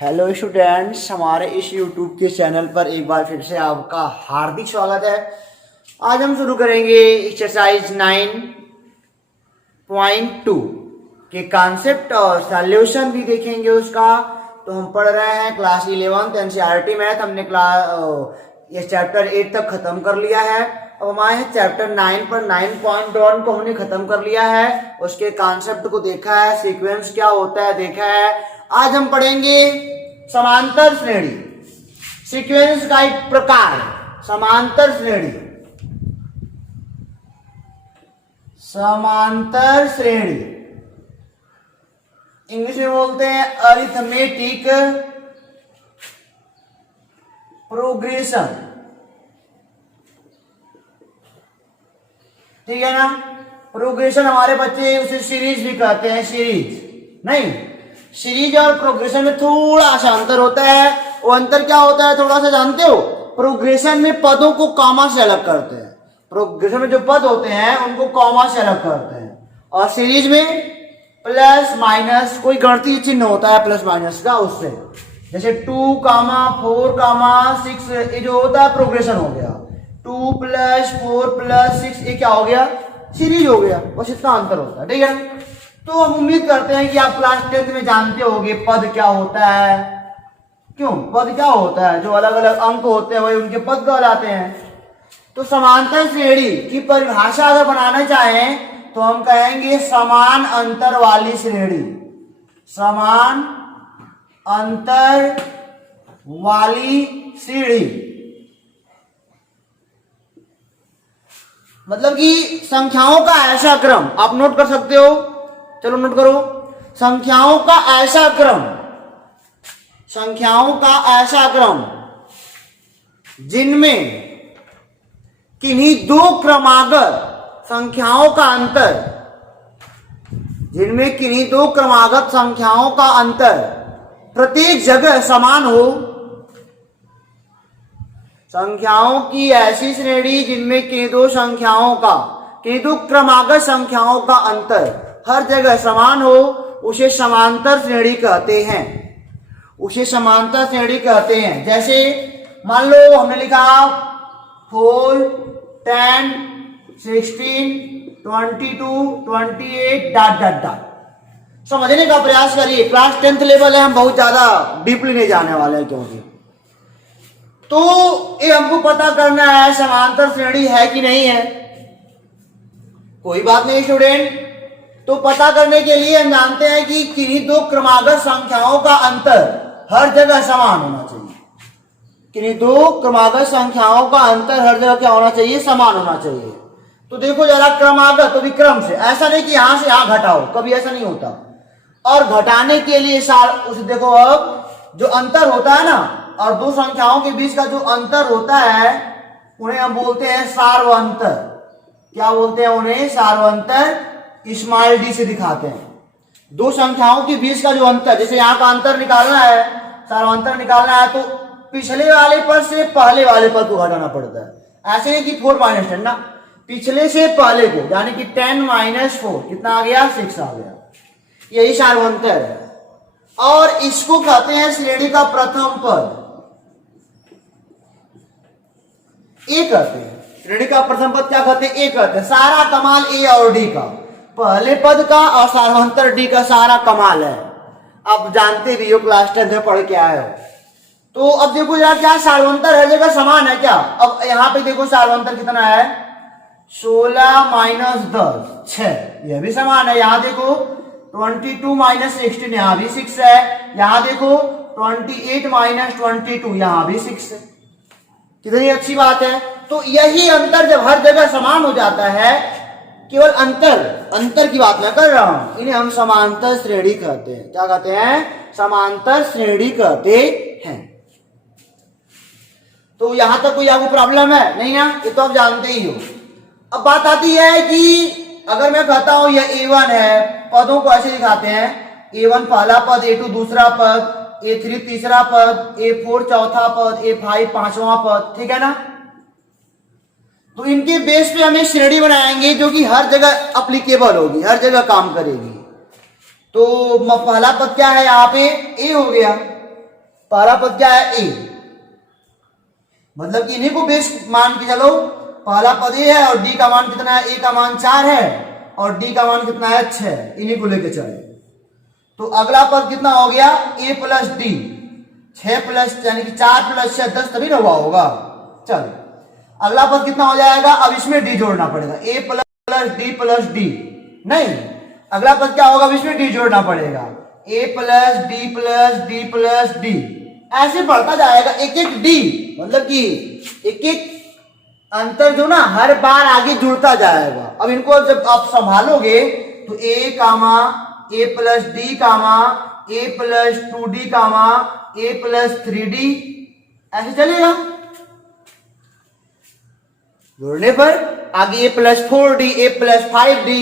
Hello students, हमारे इस YouTube के चैनल पर एक बार फिर से आपका हार्दिक स्वागत है। आज हम शुरू करेंगे एक्सरसाइज 9.2 के कॉन्सेप्ट और सॉल्यूशन भी देखेंगे उसका। तो हम पढ़ रहे हैं क्लास 11 एनसीईआरटी मैथ। हमने ये चैप्टर 8 तक खत्म कर लिया है। अब हमारे चैप्टर 9 पर 9.1 को हमने खत्म कर लिया है। उसके कॉन्सेप्ट को देखा है, सीक्वेंस क्या होता है देखा है। आज हम पढ़ेंगे समांतर श्रेणी, सीक्वेंस का एक प्रकार। समांतर श्रेणी, समांतर श्रेणी इंग्लिश में बोलते हैं अरिथमेटिक प्रोग्रेशन। ठीक है ना। प्रोग्रेशन हमारे बच्चे उसे सीरीज भी कहते हैं। सीरीज नहीं, सीरीज और प्रोग्रेशन में थोड़ा सा अंतर होता है। वो अंतर क्या होता है थोड़ा सा जानते हो? प्रोग्रेशन में पदों को कॉमा से अलग करते हैं। प्रोग्रेशन में जो पद होते हैं उनको कॉमा से अलग करते हैं, और सीरीज में प्लस माइनस कोई गणितीय चिन्ह होता है प्लस माइनस का, उससे जैसे 2, 4, 6 ये जो होता है प्रोग्रेशन हो गया। 2 + 4 + 6 ये क्या हो गया? सीरीज हो गया। बस इतना अंतर होता है। ठीक है। तो हम उम्मीद करते हैं कि आप क्लास 10th में जानते होंगे पद क्या होता है। क्यों? पद क्या होता है? जो अलग अलग अंक होते हैं वही उनके पद कहलाते हैं। तो समांतर श्रेणी की परिभाषा अगर बनाना चाहें तो हम कहेंगे समान अंतर वाली श्रेणी। समान अंतर वाली श्रेणी मतलब कि संख्याओं का ऐसा क्रम। आप नोट कर सकते हो, चलो नोट करो। संख्याओं का ऐसा क्रम, संख्याओं का ऐसा क्रम जिनमें किन्हीं दो क्रमागत संख्याओं का अंतर, जिनमें किन्हीं दो क्रमागत संख्याओं का अंतर प्रत्येक जगह समान हो। संख्याओं की ऐसी श्रेणी जिनमें किन्हीं दो संख्याओं का, किन्हीं दो क्रमागत संख्याओं का अंतर हर जगह समान हो, उसे समांतर श्रेणी कहते हैं। उसे समांतर श्रेणी कहते हैं। जैसे मान लो हमने लिखा 4, 10, 16, 22, 28 ... समझने का प्रयास करिए। क्लास 10th लेवल है, हम बहुत ज्यादा डीपली नहीं जाने वाले हैं क्योंकि तो ये हमको पता करना है समांतर श्रेणी है कि नहीं है। कोई बात नहीं स्टूडेंट। तो पता करने के लिए हम जानते हैं कि किन्हीं दो क्रमागत संख्याओं का अंतर हर जगह समान होना चाहिए। किन्हीं दो क्रमागत संख्याओं का अंतर हर जगह क्या होना चाहिए? समान होना चाहिए। तो देखो जरा, क्रमागत तो विक्रम से, ऐसा नहीं कि यहां से यहां घटाओ, कभी ऐसा नहीं होता। और घटाने के लिए उसे देखो, अब जो अंतर होता है ना, और दो संख्याओं के बीच का जो अंतर होता है उन्हें हम बोलते हैं सार्वंतर। क्या बोलते हैं उन्हें? सार्वंतर। स्मॉल डी से दिखाते हैं। दो संख्याओं के बीच का जो अंतर, जैसे यहाँ का अंतर निकालना है, सार्वंतर निकालना है, तो पिछले वाले पद से पहले वाले पद को घटाना पड़ता है। ऐसे नहीं कि 4 - 10 ना, पिछले से पहले को, यानी कि 10 - 4 कितना आ गया? 6 आ गया। यही सार्वंतर है। और इसको कहते हैं श्रेणी का प्रथम पद। ए कहते हैं श्रेणी का प्रथम पद। क्या कहते हैं? ए कहते हैं। सारा कमाल ए और डी का, पहले पद का और सार्वंतर डी का सारा कमाल है। अब जानते भी हो, क्लास 10 में पढ़ के आए हो। तो अब देखो यार, क्या सार्वंतर हर जगह समान है क्या? अब यहां पे देखो सार्वंतर कितना है? 16 - 10 6, यह भी समान है। यहां देखो 22 - 16 यहां भी 6 है। यहां देखो 28 - 22 यहां भी 6 है। कितनी अच्छी बात है। तो यही अंतर जब हर जगह समान हो जाता है, केवल अंतर की बात मैं कर रहा हूं, इन्हें हम समांतर श्रेणी कहते हैं। क्या कहते हैं? समांतर श्रेणी कहते हैं। तो यहां तक कोई आपको प्रॉब्लम है? नहीं ना, ये तो आप जानते ही हो। अब बात आती है कि अगर मैं कहता हूं यह A1 है, पदों को ऐसे दिखाते हैं। A1 पहला पद, A2 दूसरा पद, A3 तीसरा पद, A4 चौथा पद, A5 पांचवा पद। ठीक है ना। तो इनके बेस पे हमें श्रेणी बनाएंगे जो कि हर जगह अप्लीकेबल होगी, हर जगह काम करेगी। तो पहला पद क्या है यहाँ पे? ए हो गया। पहला पद क्या है ए, मतलब कि इन्हीं को बेस मान के चलो, पहला पद ए है और डी का मान कितना है, ए का मान 4 है और डी का मान कितना है 6, इन्हीं को लेके चले। तो अगला पद कितना हो गया, ए प्लस डी, 6 प्लस यानी कि 4 प्लस 6 10 तभी ना हुआ होगा। चलो अगला पद कितना हो जाएगा, अब इसमें डी जोड़ना पड़ेगा, ए प्लस डी नहीं, अगला पद क्या होगा, अब इसमें डी जोड़ना पड़ेगा, A plus D plus D plus D, ऐसे बढ़ता जाएगा एक एक डी, मतलब कि एक एक अंतर जो ना हर बार आगे जुड़ता जाएगा। अब इनको जब आप संभालोगे तो ए कामा ए प्लस डी कामा ए प्लस 2d कामा ए प्लस 3d, ऐसे चलेगा। जोड़ने पर आगे ए प्लस 4d ए प्लस 5d,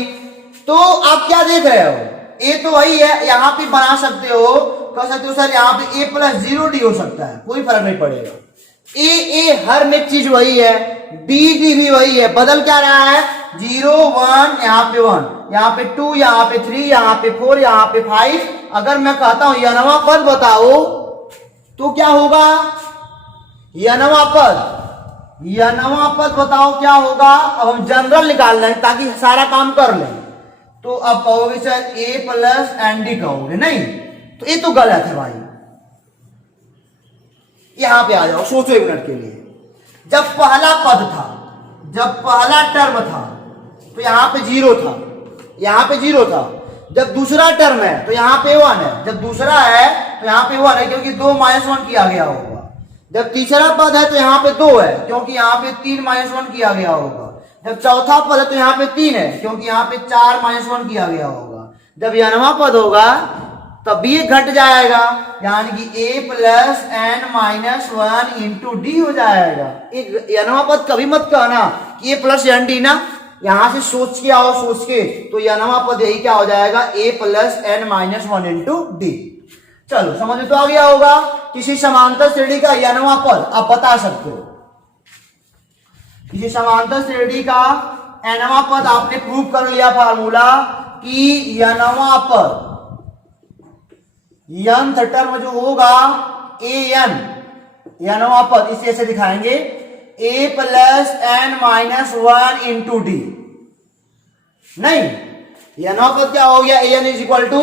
तो आप क्या देख रहे हो, ए तो वही है, यहां पे बना सकते हो, कह सकते हो सर यहाँ पे ए प्लस 0d हो सकता है, कोई फर्क नहीं पड़ेगा। ए हर में चीज वही है, डी भी वही है, बदल क्या रहा है, 0 1 यहाँ पे 1, यहाँ पे 2, यहाँ पे 3, यहाँ पे 4, यहाँ पे 5। अगर मैं कहता हूं यह नवा पद बताओ तो क्या होगा, यह नवा पद बताओ क्या होगा। अब हम जनरल निकाल लें ताकि सारा काम कर लें। तो अब कहोगे सर ए प्लस एन डी कहोगे, नहीं तो ये तो गलत है भाई। यहां पे आ जाओ, सोचो 1 मिनट के लिए। जब पहला पद था, जब पहला टर्म था तो यहां पे 0 था, यहां पे 0 था। जब दूसरा टर्म है तो यहां पे 1 है, जब दूसरा है तो यहां पे 1 है क्योंकि 2 -1 किया गया होगा। जब तीसरा पद है तो यहां पे 2 है क्योंकि यहां पे 3 -1 किया गया होगा। जब चौथा पद है तो यहां पे 3 है क्योंकि यहां पे 4 -1 किया गया होगा। जब यनवा पद होगा तब ये घट जाएगा, यानी कि a plus N minus 1 into D हो जाएगा। एक यनवा पद कभी मत कहना कि a प्लस एन डी ना, यहां से सोच के आओ, सोच के, तो यनवा पद यही क्या हो जाएगा, a plus N minus 1 into d. चलो समझ में तो आ गया होगा। किसी समांतर श्रेणी का यनवा पद आप बता सकते हो, किसी समांतर श्रेणी का एनवा पद आपने प्रूव कर लिया फार्मूला कि यनवा पद यंथ टर्म जो होगा ए एन, यनवा पद इसे ऐसे दिखाएंगे, A plus N minus 1 into D. नहीं, यनवा पद क्या हो गया, A N is equal to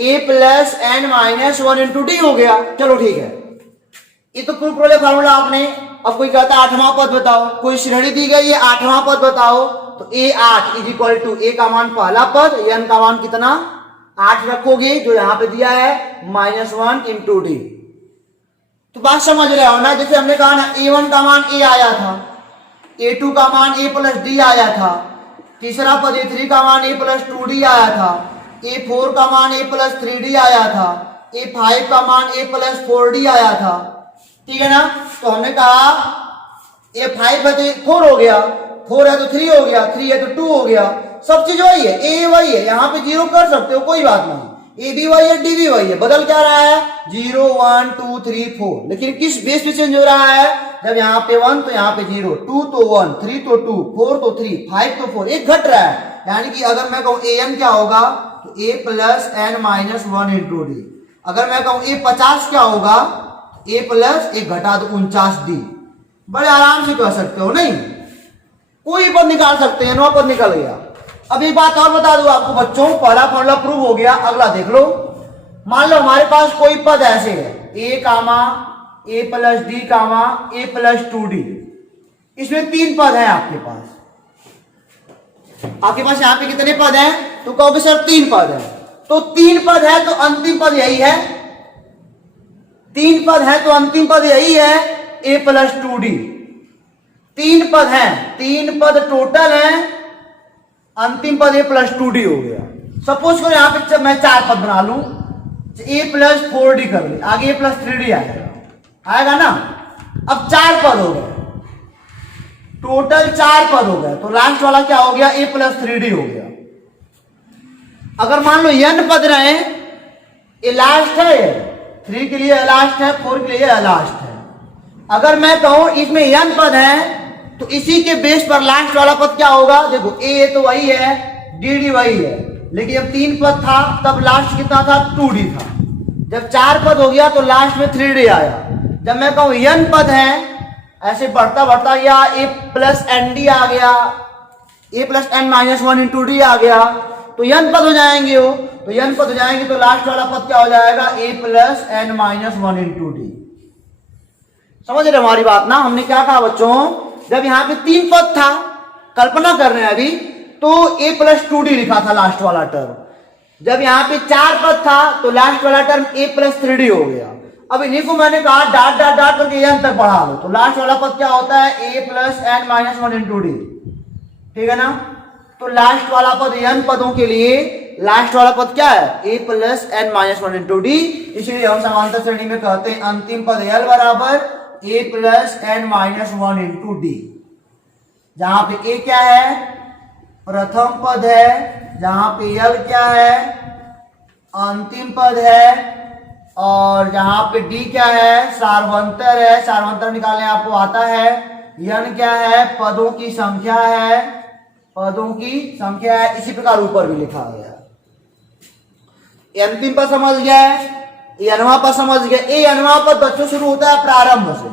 A plus N minus 1 into D हो गया। चलो ठीक है, ये तो प्रूव कर लिया फार्मूला आपने। अब कोई कहता है 8वां पद बताओ, कोई श्रेणी दी गई है 8वां पद बताओ, तो ए 8 इज इक्वल टू ए का मान पहला पद, एन का मान कितना 8 रखोगे जो यहां पे दिया है -1 इंटू डी। तो बात समझ रहे हो ना, जैसे हमने कहा ना a1 का मान a आया था, a2 का मान a प्लस डी आया था, तीसरा पद a3 का मान a प्लस 2d आया था, a4 का मान a प्लस 3d आया था, a5 का मान a प्लस 4d आया था। ठीक है ना, तो हमने कहा a5 है तो 4 हो गया, 4 है तो 3 हो गया, 3 है तो 2 हो गया, सब चीज वही है, ए वही है, यहां पे 0 कर सकते हो कोई बात नहीं, ए भी वही है डी भी वही है, बदल क्या रहा है 0 1 2 3 4, लेकिन किस बेस पे चेंज हो रहा है, जब यहाँ पे 1 तो यहाँ पे 0, 2 तो 1, 3 तो 2, 4 तो 3, 5 तो 4, एक घट रहा है। यानी कि अगर मैं कहूं ए एन क्या होगा तो A plus N minus 1 into D. अगर मैं कहूं ए 50 क्या होगा, ए प्लस एक घटा दो 49 डी। बड़े आराम से कह सकते हो, नहीं कोई पद निकाल सकते हैं, नौ पद निकल गया। अब एक बात और बता दूं आपको बच्चों, पहला फॉर्मूला प्रूव हो गया, अगला देख लो। मान लो हमारे पास कोई पद ऐसे है, a comma a plus d comma a plus 2d, इसमें 3 पद है आपके पास। आपके पास यहाँ पे कितने पद हैं, तो कहोगे सर 3 पद है, तो 3 पद है तो अंतिम पद यही है, 3 पद है तो अंतिम पद यही है a प्लस 2d। 3 पद है, 3 पद टोटल है, अंतिम पद a प्लस 2d हो गया। सपोज करो यहां पे मैं 4 पद बना लूं, a प्लस 4d कर ले, आगे a प्लस 3d आएगा ना। अब 4 पद हो गए, टोटल 4 पद हो गए, तो लास्ट वाला क्या हो गया, a प्लस 3d हो गया। अगर मान लो n पद रहे, ये लास्ट है, 3 के लिए लास्ट है, 4 के लिए लास्ट है। अगर मैं कहूं इसमें n पद है तो इसी के बेस पर लास्ट वाला पद क्या होगा, देखो a तो वही है, dd वही है, लेकिन जब 3 पद था तब लास्ट कितना था 2d था, जब 4 पद हो गया तो लास्ट में 3D आया। जब मैं कहूं n पद है, ऐसे बढ़ता बढ़ता गया, a प्लस एन डी आ गया, a plus N minus 1 into D आ गया, तो n पद हो जाएंगे वो। तो n पद हो जाएंगे तो लास्ट वाला पद क्या हो जाएगा, a plus N minus 1 into d. समझ रहे हमारी बात ना। हमने क्या कहा बच्चों, जब यहाँ पे 3 पद था, कल्पना कर रहे हैं अभी, तो a प्लस 2d लिखा था लास्ट वाला टर्म। जब यहाँ पे 4 पद था तो लास्ट वाला टर्म a प्लस 3d हो गया। अब इन्हीं को मैंने कहा डाट डाट डाट करके n तक बढ़ा लो, तो लास्ट वाला पद क्या होता है, a plus N minus 1 into d. ठीक है ना। तो लास्ट वाला पद n पदों के लिए लास्ट वाला पद क्या है, a plus N minus 1 into d. इसलिए हम समांतर श्रेणी में कहते हैं अंतिम पद l बराबर a plus N minus 1 into d. जहां पे a क्या है, प्रथम पद है, जहां पे l क्या है, अंतिम पद है, और जहां पे d क्या है, सार्वंतर है। सार्वंतर निकालने आपको आता है। n क्या है, पदों की संख्या है, पदों की संख्या है। इसी प्रकार ऊपर भी लिखा गया। अंतिम पद समझ गया, nवां पद समझ गया। ये nवां पद बच्चों शुरू होता है प्रारंभ से।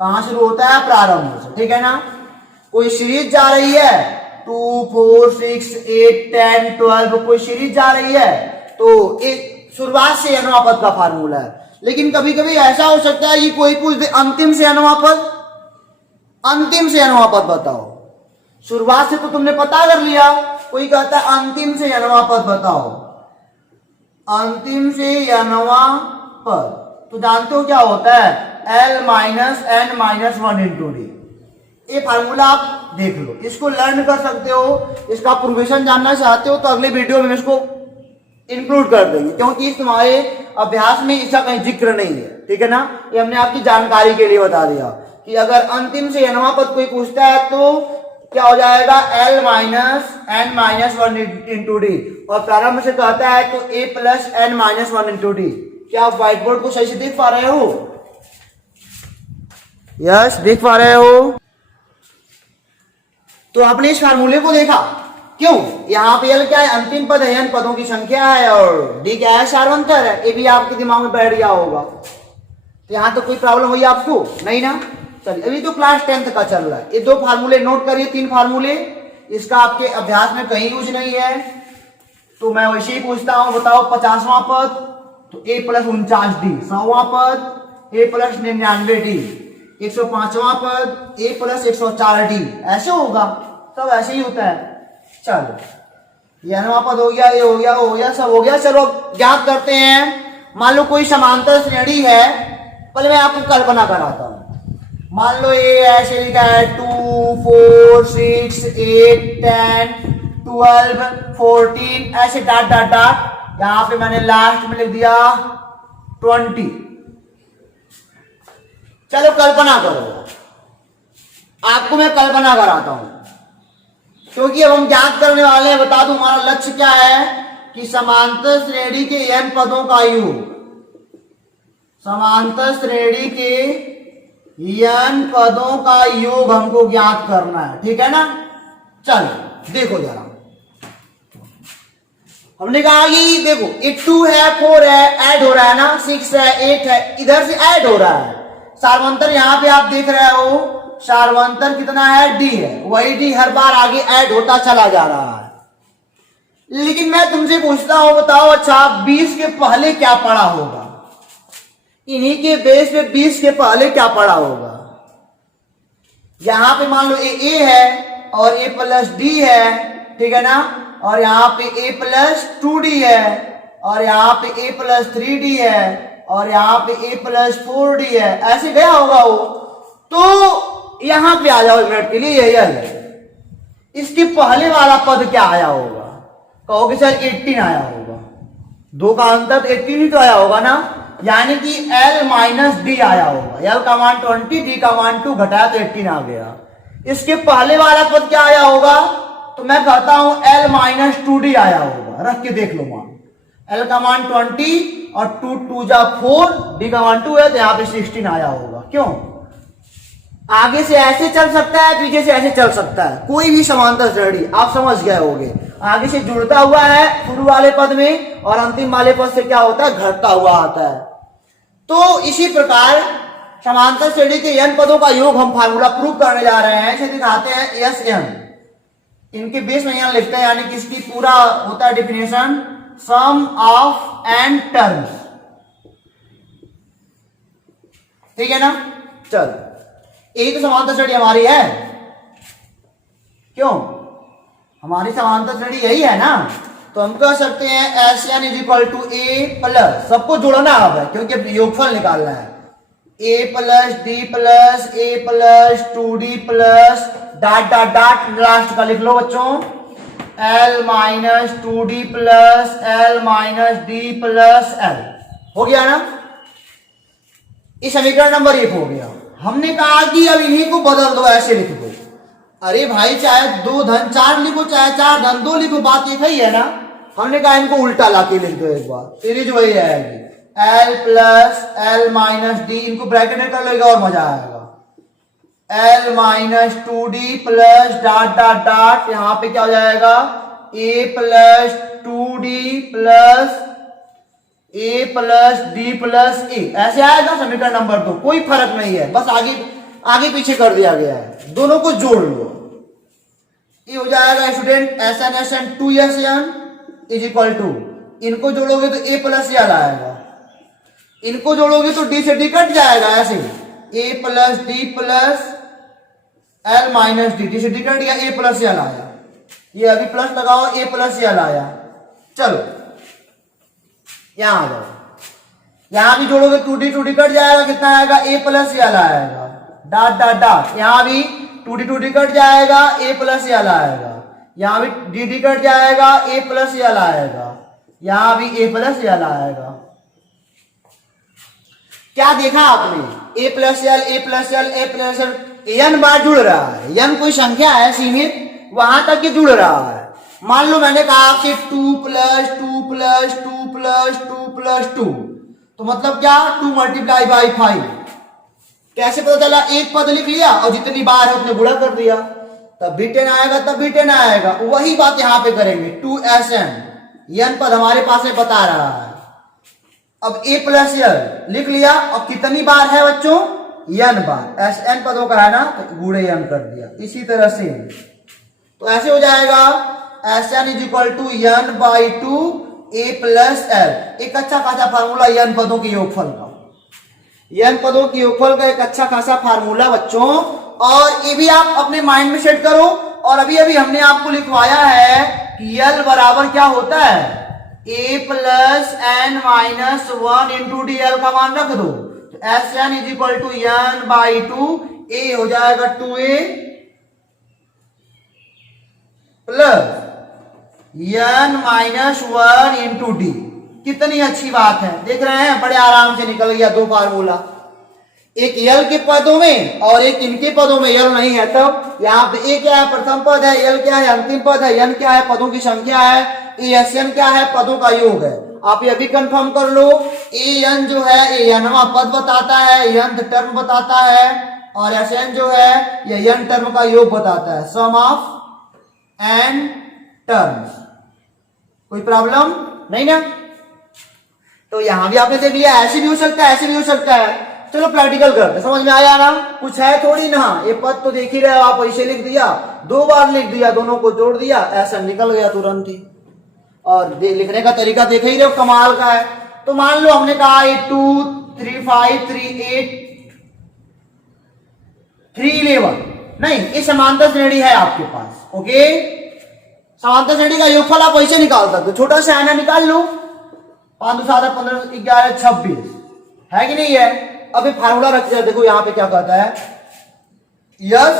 कहां शुरू होता है, प्रारंभ से। ठीक है ना। कोई सीरीज जा रही है 2 4 6 8 10 12, कोई सीरीज जा रही है तो एक शुरुआत से nवां पद का फार्मूला है। लेकिन कभी कभी ऐसा हो सकता है कि कोई पूछ दे अंतिम से nवां पद, अंतिम से nवां पद बताओ। शुरुआत से तो तुमने पता कर लिया, कोई कहता है अंतिम से nवां पद बताओ, अंतिम से nवां पद। तो जानते हो क्या होता है, l minus n minus 1 into d. ये फार्मूला आप देख लो, इसको लर्न कर सकते हो। इसका प्रोविजन जानना चाहते हो तो अगले वीडियो में इसको इंक्लूड कर देंगे, क्योंकि इस तुम्हारे अभ्यास में इसका कहीं जिक्र नहीं है। ठीक है ना। ये हमने आपकी जानकारी के लिए बता दिया कि अगर अंतिम से nवां पद कोई पूछता है तो क्या हो जाएगा, l minus n minus 1 into d, और प्रारंभ से कहता है तो a plus N minus 1 into d. क्या आप व्हाइट बोर्ड को सही से देख पा रहे हो? यस, देख पा रहे हो। तो आपने इस फार्मूले को देखा, क्यों, यहाँ पे l क्या है, अंतिम पद है, n पदों की संख्या है, और d क्या है, सार्वंतर है। ये भी आपके दिमाग में बैठ गया होगा। तो यहाँ तो कोई प्रॉब्लम हुई आपको नहीं ना। चलिए, अभी तो क्लास 10th का चल रहा है। ये 2 फार्मूले नोट करिए, 3 फार्मूले। इसका आपके अभ्यास में कहीं यूज नहीं है, तो मैं वैसे ही पूछता हूं। बताओ 50वां पद तो a प्लस 49d, 100वां पद a प्लस 99d, 105वां पद a प्लस 104d। ऐसे होगा, सब ऐसे ही होता है। चलो, ये nवां पद हो गया, ये हो गया, हो गया, सब हो गया। चलो ज्ञात करते हैं। मान लो कोई समांतर श्रेणी है, पहले मैं आपको कल्पना कराता हूं। मान लो ये ऐसे लिखा है 2 4 6 8 10 12 14, ऐसे डाट डाट डाट। यहां पे मैंने लास्ट में लिख दिया 20। चलो कल्पना करो, आपको मैं कल्पना कराता हूं, क्योंकि अब हम ज्ञात करने वाले हैं। बता दूं हमारा लक्ष्य क्या है, कि समांतर श्रेणी के n पदों का योग, समांतर श्रेणी के n पदों का योग हमको ज्ञात करना है। ठीक है ना। चलो देखो जरा, हमने कहा कि देखो ये 2 है 4 है, ऐड हो रहा है ना, 6 है 8 है, इधर से ऐड हो रहा है। सार्वंतर यहां पे आप देख रहे हो, सार्वंतर कितना है, d है, वही d हर बार आगे ऐड होता चला जा रहा है। लेकिन मैं तुमसे पूछता हूं, बताओ अच्छा 20 के पहले क्या पड़ा होगा, इन्हीं के बेस पे 20 के पहले क्या पड़ा होगा। यहां पे मान लो a है और a प्लस d है, ठीक है ना, और यहाँ पे a प्लस 2d है, और यहाँ पे a प्लस 3d है, और यहाँ पे a प्लस 4d है। ऐसे गया होगा वो। तो यहां पे आ जाओ एक मिनट के लिए, यही है। इसके पहले वाला पद क्या आया होगा, कहोगे सर 18 आया होगा। 2 का अंतर 18 ही तो आया होगा ना, यानी कि l माइनस डी आया होगा। l का मान 20, d का मान 2, घटाया तो 18 आ गया। इसके पहले वाला पद क्या आया होगा, तो मैं कहता हूं l माइनस 2d आया होगा। रख के देख लो मान, l का मान 20 और 2 2 जा 4, d का मान 2 है, तो यहां पे 16 आया होगा। क्यों, आगे से ऐसे चल सकता है, पीछे से ऐसे चल सकता है, कोई भी समांतर श्रेणी, आप समझ गए होगे। आगे से जुड़ता हुआ है शुरू वाले पद में और अंतिम वाले पद से क्या होता है, घटता हुआ आता है। तो इसी प्रकार समांतर श्रेणी के n पदों का योग हम फार्मूला प्रूव करने जा रहे हैं। इसे दिखाते हैं एस एन, इनके बेस में यहां लिखते हैं, यानी कि इसकी पूरा होता है definition, sum of n terms. ठीक है ना। चल, यही तो समांतर श्रेणी हमारी है, क्यों, हमारी समांतर श्रेणी यही है ना। तो हम कह सकते हैं S N is equal to A plus, सबको जोड़ना अब है क्योंकि अब योगफल निकालना है, a plus D plus A plus 2d plus dot dot dot last का लिख लो बच्चों, l minus 2d plus l minus D plus l। हो गया ना, इस समीकरण नंबर 1 हो गया। हमने कहा कि अब इन्हीं को बदल दो, ऐसे लिख दो। अरे भाई चाहे 2 धन 4 लिखो चाहे 4 धन 2 लिखो, बात एक ही है ना। हमने कहा इनको उल्टा लाके लिख दो एक बार, सीरीज वही आएगी, L plus L minus D, इनको ब्रैकेट में कर लेगा और मजा आएगा, L minus 2d plus dot dot dot, यहां पे क्या हो जाएगा A plus 2d plus A plus D plus A, ऐसे आएगा समीकरण नंबर 2। कोई फर्क नहीं है, बस आगे पीछे कर दिया गया है, दोनों को जोड़ लो। ये हो जाएगा student S N S N 2SN is equal to, इनको जोड़ोगे तो A प्लस L आएगा, इनको जोड़ोगे तो D से D कट जाएगा, ऐसे A plus D plus L minus D, D से D कट गया, A प्लस L आया, ये अभी प्लस लगाओ, A प्लस L आया। चलो यहां आ जाओ, यहां भी जोड़ोगे 2D कट जाएगा, कितना आएगा A प्लस L आएगा, डॉट डॉट डॉट, यहां भी 2D कट जाएगा, A प्लस L आएगा, यहां भी डी कट जाएगा, A प्लस L आएगा, यहां भी A प्लस L आएगा। क्या देखा आपने, A plus L A plus L A plus L, n बार जुड़ रहा है, n कोई संख्या है सीमित, वहां तक ये जुड़ रहा है। मान लो मैंने कहा आपसे 2 प्लस 2 प्लस 2 प्लस 2 प्लस 2, तो मतलब क्या 2 मल्टीप्लाई बाई 5। कैसे पता चला, एक पद लिख लिया और जितनी बार है उतने गुणा कर दिया, तब भी 10 आएगा, तब भी 10 आएगा। वही बात यहां पे करेंगे, 2SN, n पद हमारे पास में बता रहा है। अब A प्लस L लिख लिया, और कितनी बार है बच्चों, n बार, SN पदों का है ना, तो गुणे n कर दिया। इसी तरह से तो ऐसे हो जाएगा SN is equal to n by 2 A plus L, एक अच्छा खासा फार्मूला n पदों के योगफल का, n पदों के योगफल का एक अच्छा खासा फार्मूला बच्चों। और ये भी आप अपने माइंड में सेट करो। और अभी अभी हमने आपको लिखवाया है कि L बराबर क्या होता है, A plus n minus 1 into D, L का मान रख दो, तो SN is equal to n by 2, A हो जाएगा 2A plus n minus 1 into D. कितनी अच्छी बात है, देख रहे हैं, बड़े आराम से निकल गया दो फार्मूला, एक L के पदों में और एक इनके पदों में L नहीं है। तब यहाँ पे A क्या है, प्रथम पद है, L क्या है, अंतिम पद है, n क्या है, पदों की संख्या है, ASN क्या है, पदों का योग है। आप ये भी कंफर्म कर लो, AN जो है ANवां पद बताता है, n टर्म बताता है, और SN जो है ये n टर्म का योग बताता है, सम ऑफ n टर्म्स। कोई प्रॉब्लम नहीं ना। तो यहां भी आपने देख लिया, ऐसे भी हो सकता है, ऐसे भी हो सकता है। चलो प्रैक्टिकल करते, समझ में आया ना, कुछ है थोड़ी ना, ये पद तो देख ही रहे हो आप, ऐसे लिख दिया, 2 बार लिख दिया, दोनों को जोड़ दिया, ऐसा निकल गया तुरंत ही। और लिखने का तरीका देख ही रहे हो, कमाल का है। तो मान लो हमने कहा 8 2 3 5 3 8 3 11, नहीं, ये समांतर श्रेणी है आपके पास। ओके, समांतर श्रेणी का योगफल आप वैसे निकाल सकते हो, छोटा सा आना निकाल लो, 5 2 7 15 11 26 है कि नहीं है। अब ये फार्मूला रख दिया, देखो यहां पे क्या कहता है, यस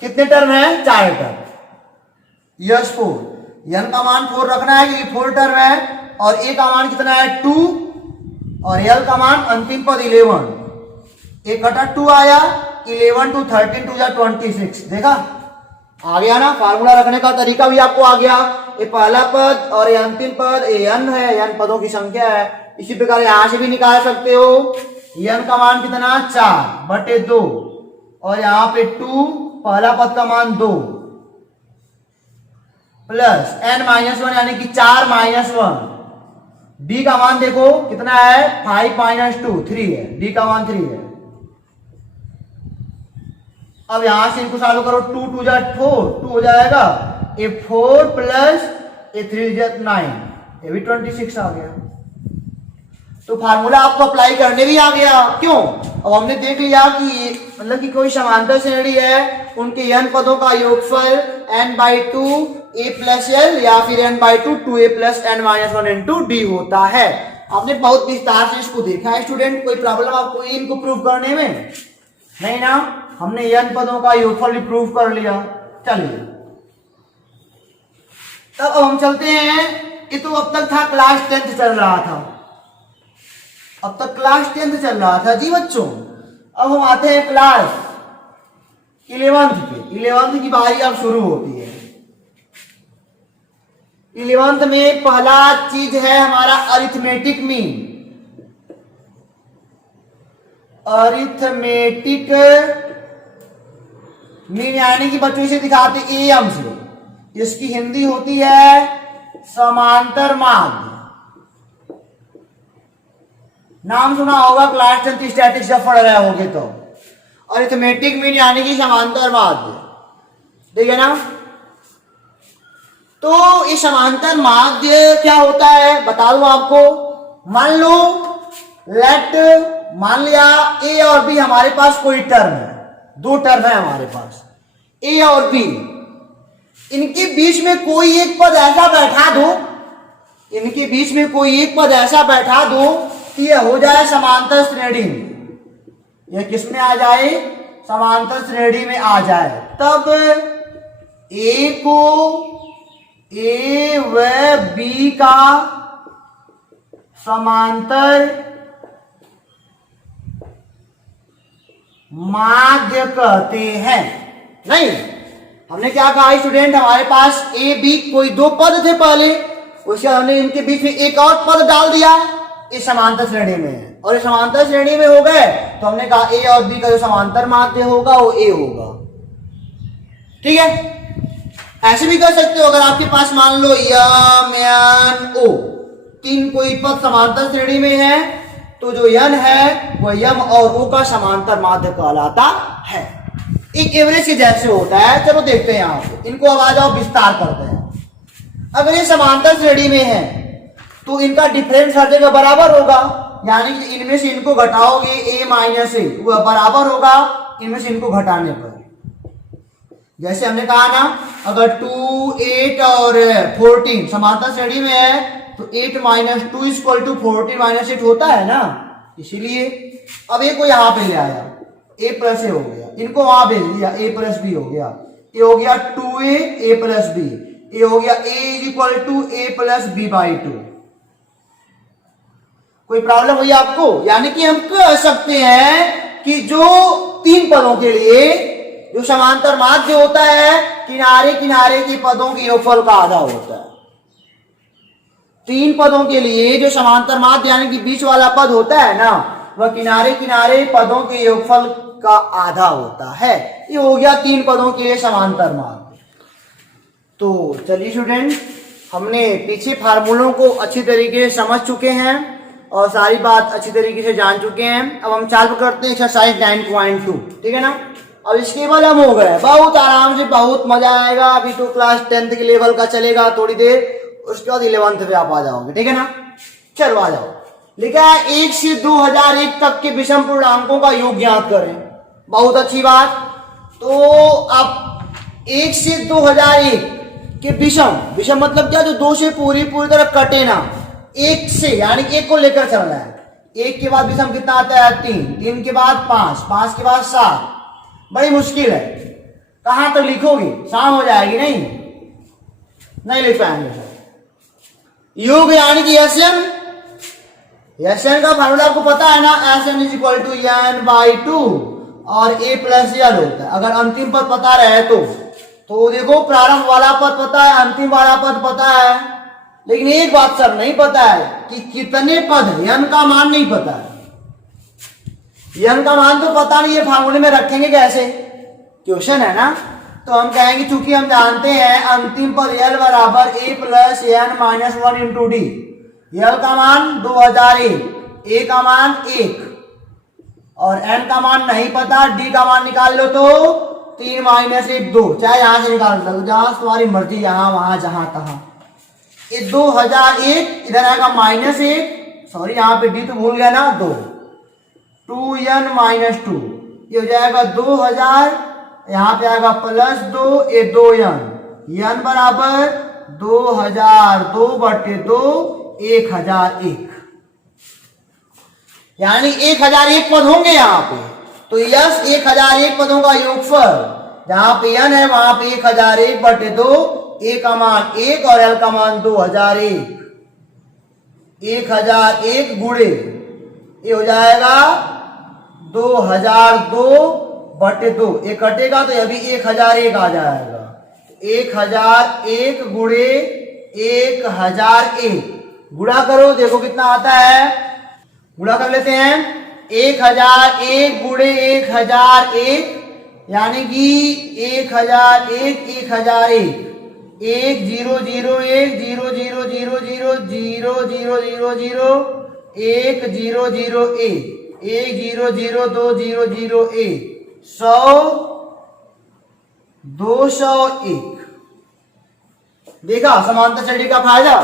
कितने टर्म है, 4 टर्म, यस 4, n का मान 4 रखना है क्योंकि 4 टर्म है, और a का मान कितना है 2, और l का मान अंतिम पद 11, 1 घटा 2 आया, 11 2 13 2 जा 26, देखा आ गया ना। फार्मूला रखने का तरीका भी आपको आ गया, ये पहला पद और ये अंतिम पद, ये n है, n पदों की संख्या है। इसी प्रकार यहां से भी निकाल सकते हो, n का मान कितना 4/2, और यहां पे 2, पहला पद का मान 2, प्लस n माइनस 1 यानी कि 4 माइनस 1। d का मान देखो कितना है, 5 माइनस 2 3 है, d का मान 3 है। अब यहां से इनको सॉल्व करो, 2 2 जा 4, 2 हो जाएगा, ये 4 प्लस ये 3 जा 9, ये भी 26 आ गया। तो फार्मूला आपको अप्लाई करने भी आ गया। क्यों? अब हमने देख लिया कि मतलब कि कोई समांतर श्रेणी है, उनके n पदों का योगफल n/2 a प्लस l या फिर n/2 2a plus n minus 1 into D होता है। आपने बहुत विस्तार से इसको देखा है स्टूडेंट, कोई प्रॉब्लम आपको इनको प्रूव करने में नहीं ना? हमने n पदों का योगफल भी प्रूव कर लिया। चलिए तब अब हम चलते हैं, ये तो अब तक था क्लास 10th चल रहा था, अब तक क्लास 10th चल रहा था जी बच्चों। अब हम आते हैं क्लास 11th पे। 11th की बारी अब शुरू होती है। 11th में पहला चीज है हमारा अरिथमेटिक मीन। अरिथमेटिक मीन यानी कि बच्चों इसे दिखाते एम से, इसकी हिंदी होती है समांतर माध्य। नाम सुना होगा क्लास 10th स्टैटिस्टिक्स जब पढ़ रहे होंगे तो। अरिथमेटिक मीन यानी कि समांतर माध्य, ठीक है ना? तो ये समांतर माध्य क्या होता है बता दूं आपको। मान लो मान लिया ए और बी हमारे पास कोई टर्म है, दो टर्म है हमारे पास ए और बी, इनके बीच में कोई एक पद ऐसा बैठा दो, इनके बीच में कोई एक पद ऐसा बैठा दो कि यह हो जाए समांतर श्रेणी में। यह किस में आ जाए? समांतर श्रेणी में आ जाए। तब ए को ए व बी का समांतर माध्य कहते हैं। नहीं, हमने क्या कहा स्टूडेंट, हमारे पास ए बी कोई दो पद थे पहले, उसके हमने इनके बीच में एक और पद डाल दिया, इस समांतर श्रेणी में, और इस समांतर श्रेणी में हो गए तो हमने कहा ए और बी का जो समांतर माध्य होगा वो ए होगा। ठीक है? ऐसे भी कर सकते हो, अगर आपके पास मान लो यम एन ओ तीन कोई पद समांतर श्रेणी में है तो जो यन है वह यम और ओ का समांतर माध्य कहलाता है। एक एवरेज के जैसे होता है। चलो देखते हैं यहां पे, इनको अब आ जाओ विस्तार करते हैं। अगर ये समांतर श्रेणी में है तो इनका डिफरेंस हर जगह बराबर होगा, यानी कि इनमें से इनको घटाओगे ए माइनस ए, वह बराबर होगा इनमें से इनको घटाने पर। जैसे हमने कहा ना, अगर 2 8 और 14 समांतर श्रेणी में है तो 8 माइनस 2 इक्वल टू 14 माइनस 8 होता है ना, इसीलिए अब ए को यहां पे ले आया, ए प्लस ए हो गया, इनको वहां भेज दिया, ए प्लस बी हो गया, ए हो गया 2a A plus B, A हो गया A is equal to A plus B by 2। कोई प्रॉब्लम हुई आपको? यानी कि हम कह सकते हैं कि जो तीन पदों के लिए जो समांतर माध्य होता है, किनारे किनारे के पदों के योगफल का आधा होता है। तीन पदों के लिए जो समांतर माध्य यानी कि बीच वाला पद होता है ना, वह किनारे किनारे पदों के योगफल का आधा होता है। ये हो गया तीन पदों के लिए समांतर माध्य। तो चलिए स्टूडेंट, हमने पीछे फार्मूलों को अच्छी तरीके से समझ चुके हैं और सारी बात अच्छी तरीके से जान चुके हैं। अब हम चालू करते हैं एक्सरसाइज 9.2, ठीक है ना? अब इसके बाद हम हो गए बहुत आराम से, बहुत मजा आएगा। अभी तो क्लास 10th के लेवल का चलेगा थोड़ी देर, उसके बाद 11th पे आप आ जाओगे, ठीक है ना? चलो आ जाओ। लिखा है 1 से 2001 तक के विषम पूर्णांकों का योग ज्ञात करें। बहुत अच्छी बात। तो अब 1 से 2001 के विषम मतलब क्या? जो 2 से पूरी तरह कटे ना, 1 से यानी 1 को लेकर चलना है। 1 के बाद विषम कितना आता है? 3, 3 के बाद 5, 5 के बाद 7। बड़ी मुश्किल है, कहां तक लिखोगे? शाम हो जाएगी, नहीं लिख पाएंगे। योग यानी कि एसएन, एसएन का फार्मूला आपको पता है ना, SN is equal to N by 2 और ए प्लस एल होता है। अगर अंतिम पद पता रहे तो देखो, प्रारंभ वाला पद पता है, अंतिम वाला पद पता है, लेकिन एक बात सर नहीं पता है कि कितने पद है। एन का मान नहीं पता है, एन का मान तो पता नहीं है, फार्मूले में रखेंगे कैसे? क्वेश्चन है ना। तो हम कहेंगे चूंकि हम जानते हैं अंतिम पद l बराबर a plus n minus 1 into D. l का मान 2001, a का मान 1 और n का मान नहीं पता, d का मान निकाल लो तो 3 माइनस 1 2, चाहे यहां से निकाल लो, जहां तुम्हारी मर्जी, यहां वहां जहां तहां। ये 2001 इधर आएगा माइनस 1, सॉरी यहाँ पे d तो भूल गया ना, 2 2n माइनस 2, ये हो जाएगा 2000, यहाँ पे आएगा प्लस 2, ये 2n, n बराबर 2002 बटे 2 1001, यानी 1001 पद होंगे यहाँ पे। तो यस 1001 पदों का योगफल, जहां पे n है वहां पे 1001 बटे 2, a का मान 1 और l का मान 2001, 1001 गुणे ये हो जाएगा 2002 बटे 2, ये कटेगा तो ये भी 1001 आ जाएगा। 1001 गुणे 1001 गुणा करो, देखो कितना आता है, गुणा कर लेते हैं। 1001 गुणे 1001 यानी कि 1001 1001 1 0 0 1 0 0 0 0 0 0 0 0 1 0 0 1 1 0 0 2 0 0 1 100 201। देखा समांतर श्रेणी का फायदा,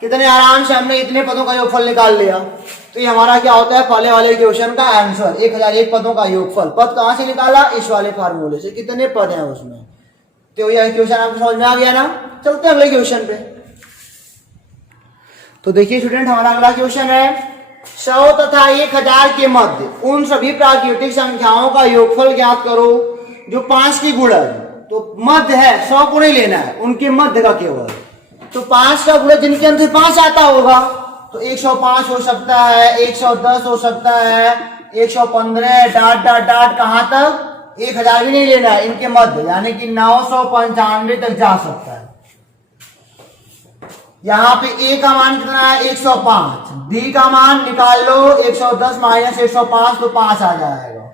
कितने आराम से हमने इतने पदों का योगफल निकाल लिया। तो ये हमारा क्या होता है, पहले वाले क्वेश्चन का आंसर 1001 पदों का योगफल। पद कहां से निकाला, इस वाले फार्मूले से, कितने पद हैं उसमें। तो यह क्वेश्चन आपको समझ में आ गया ना। चलते हैं अगले क्वेश्चन पे। तो देखिए स्टूडेंट, हमारा अगला क्वेश्चन है 100 तथा 1000 के मध्य उन सभी प्राकृतिक संख्याओं का योगफल ज्ञात करो जो 5 की गुणज, तो मध्य है 100 को नहीं लेना है, उनके मध्य का केवल। तो 5 का गुणज जिनके अंदर 5 आता होगा, तो 105 हो सकता है, 110 हो सकता है, 115 डाट डाट डाट कहां तक, 1000 भी नहीं लेना है, इनके मध्य, यानी कि 995 तक जा सकता है। यहाँ पे a का मान कितना है 105, d का मान निकाल लो 110 माइनस 105 तो 5 आ जाएगा।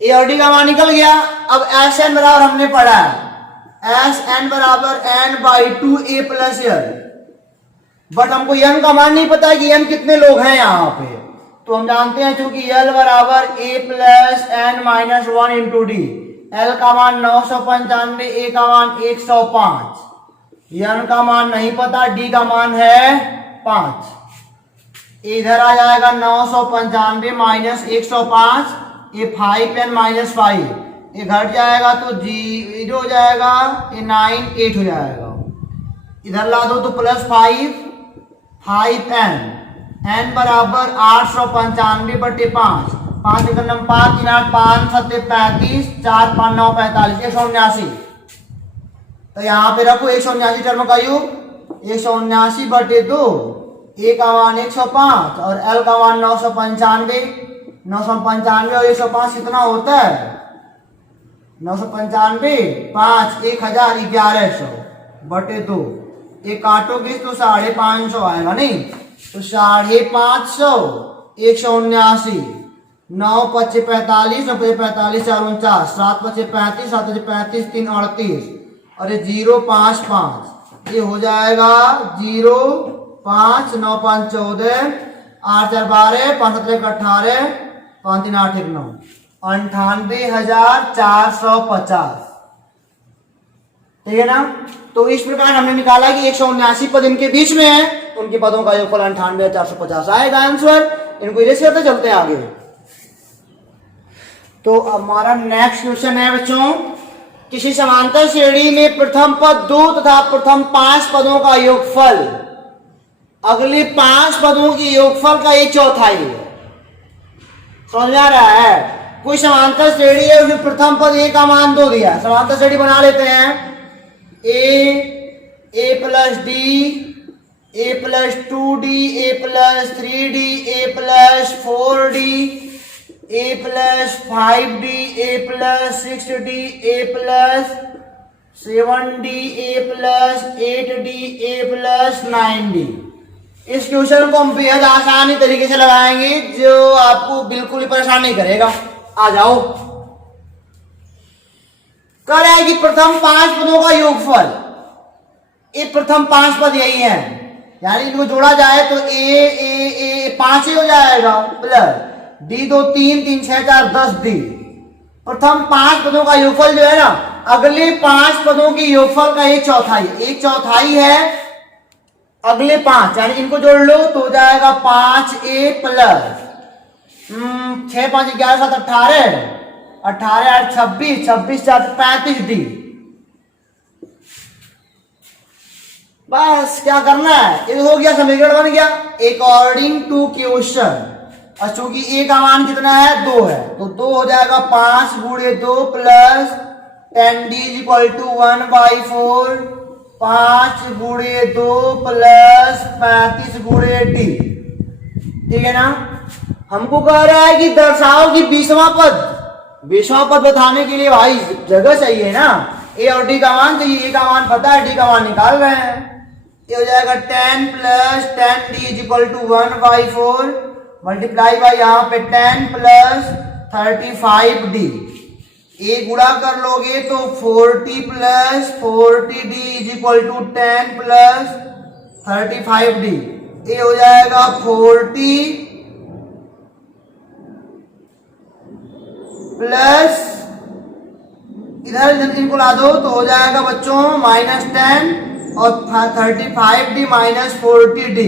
a और d का मान निकल गया। अब एस एन बराबर हमने पढ़ा है, एस एन बराबर n by 2 a plus l, but हमको n का मान नहीं पता है कि n कितने लोग हैं यहाँ पे। तो हम जानते हैं क्योंकि l बराबर a plus n minus 1 into D, l का मान 995, a का मान 105, n का मान नहीं पता, d का मान है 5। इधर आ जाएगा 995 माइनस 105, ये 5n माइनस 5, ये घट जाएगा तो 0 हो जाएगा, ये 9 8 हो जाएगा। इधर ला दो तो प्लस 5n, n बराबर 895 बटे 5, 5 एक नंबर 5 3 8 5 7 35 4 5 9 45 179। तो यहाँ पे रखो 179 टर्म का योग, 179 बटे 2, a का मान 105 और l का मान 995, 995 और 105 कितना होता है 995 5 1100 बटे 2, ये काटोगे तो 550 आएगा, नहीं तो 550 179 9 5 45 9 45 4 49 7 5 35 7 35 3 38 और ये 055, ये हो जाएगा 0 5 9 5 14 8 4 12 5 7 18 5 3 8 1 9 98,450। ठीक है ना। तो इस प्रकार हमने निकाला कि 179 पद इनके बीच में है, उनके पदों का योगफल 98,450 आएगा आंसर। इनको इरेज करते चलते हैं आगे। तो हमारा नेक्स्ट क्वेश्चन है बच्चों, किसी समांतर श्रेणी में प्रथम पद 2 तथा प्रथम 5 पदों का योगफल अगले 5 पदों के योगफल का 1/4 है। समझ में आ रहा है। कोई समांतर श्रेणी है, उसमें प्रथम पद a का मान 2 दिया है। समांतर श्रेणी बना लेते हैं, a plus D, a plus 2d, a plus 3d, a plus 4d, a plus 5d, a plus 6d, a plus 7d, a plus 8d, a plus 9d। इस क्वेश्चन को हम बेहद आसानी तरीके से लगाएंगे, जो आपको बिल्कुल ही परेशान नहीं करेगा। आ जाओ। कह रहा है कि प्रथम 5 पदों का योगफल, ये प्रथम 5 पद यही है, यानी इनको जोड़ा जाए तो ए 5 ही हो जाएगा, प्लस डी 2 3 3 6 4 10 डी। प्रथम 5 पदों का योगफल जो है ना, अगले 5 पदों के योगफल का 1/4 है अगले 5, यानी इनको जोड़ लो तो हो जाएगा 5a प्लस 6 5 11 7 18 18 8 26 26 4 35 डी। बस क्या करना है, ये हो गया, समीकरण बन गया अकॉर्डिंग टू क्वेश्चन। और चूंकि ए का मान कितना है 2 है, तो 2 हो जाएगा 5 गुणे 2 प्लस 10d इक्वल टू 1/4, 5 गुणे 2 प्लस 35 गुणे डी। ठीक है ना। हमको कह रहा है कि दर्शाओ कि 20वां पद बताने के लिए भाई जगह चाहिए ना, ए और डी का मान चाहिए, ए का मान पता है, डी का मान निकाल रहे हैं। ये हो जाएगा 10 plus 10d equal to 1/4 multiply by यहाँ पे 10 प्लस 35d। ए गुणा कर लोगे तो 40 plus 40d equal to 10 plus 35d। ये हो जाएगा 40 प्लस इधर इनको ला दो तो हो जाएगा बच्चों -10 और 35d माइनस 40d,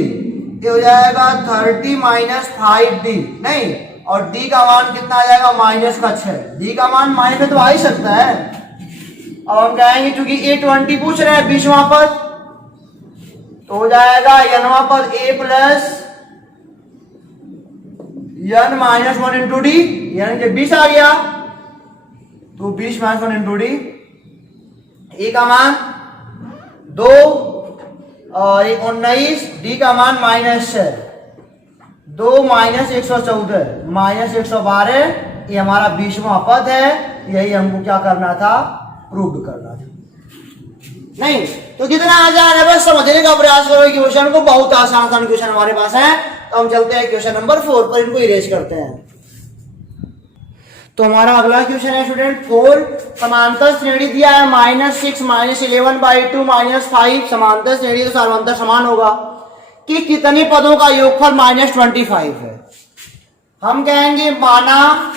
ये हो जाएगा 30 माइनस 5d नहीं, और d का मान कितना आ जाएगा -6। d का मान माइनस में तो आ ही सकता है। अब हम कहेंगे क्योंकि A20 पूछ रहे हैं 20वां पद, तो हो जाएगा n वां पद a plus n -1 into D, यानी जब 20 आ गया तो 20 -1 इंटू डी। ए का मान 2 और 19, डी का मान -6, 2 - 114 -112, ये हमारा 20वां पद है। यही हमको क्या करना था, प्रूव करना था। नहीं तो कितना आसान है, बस समझने का प्रयास करो क्वेश्चन को, बहुत आसान क्वेश्चन हमारे पास है। तो हम चलते हैं क्वेश्चन नंबर 4 पर, इनको इरेज करते हैं। तो हमारा अगला क्वेश्चन है स्टूडेंट 4, समांतर श्रेणी दिया है -6 -11/2 -5, समांतर श्रेणी तो सार्वंतर समान होगा कि कितने पदों का योगफल -25 है। हम कहेंगे माना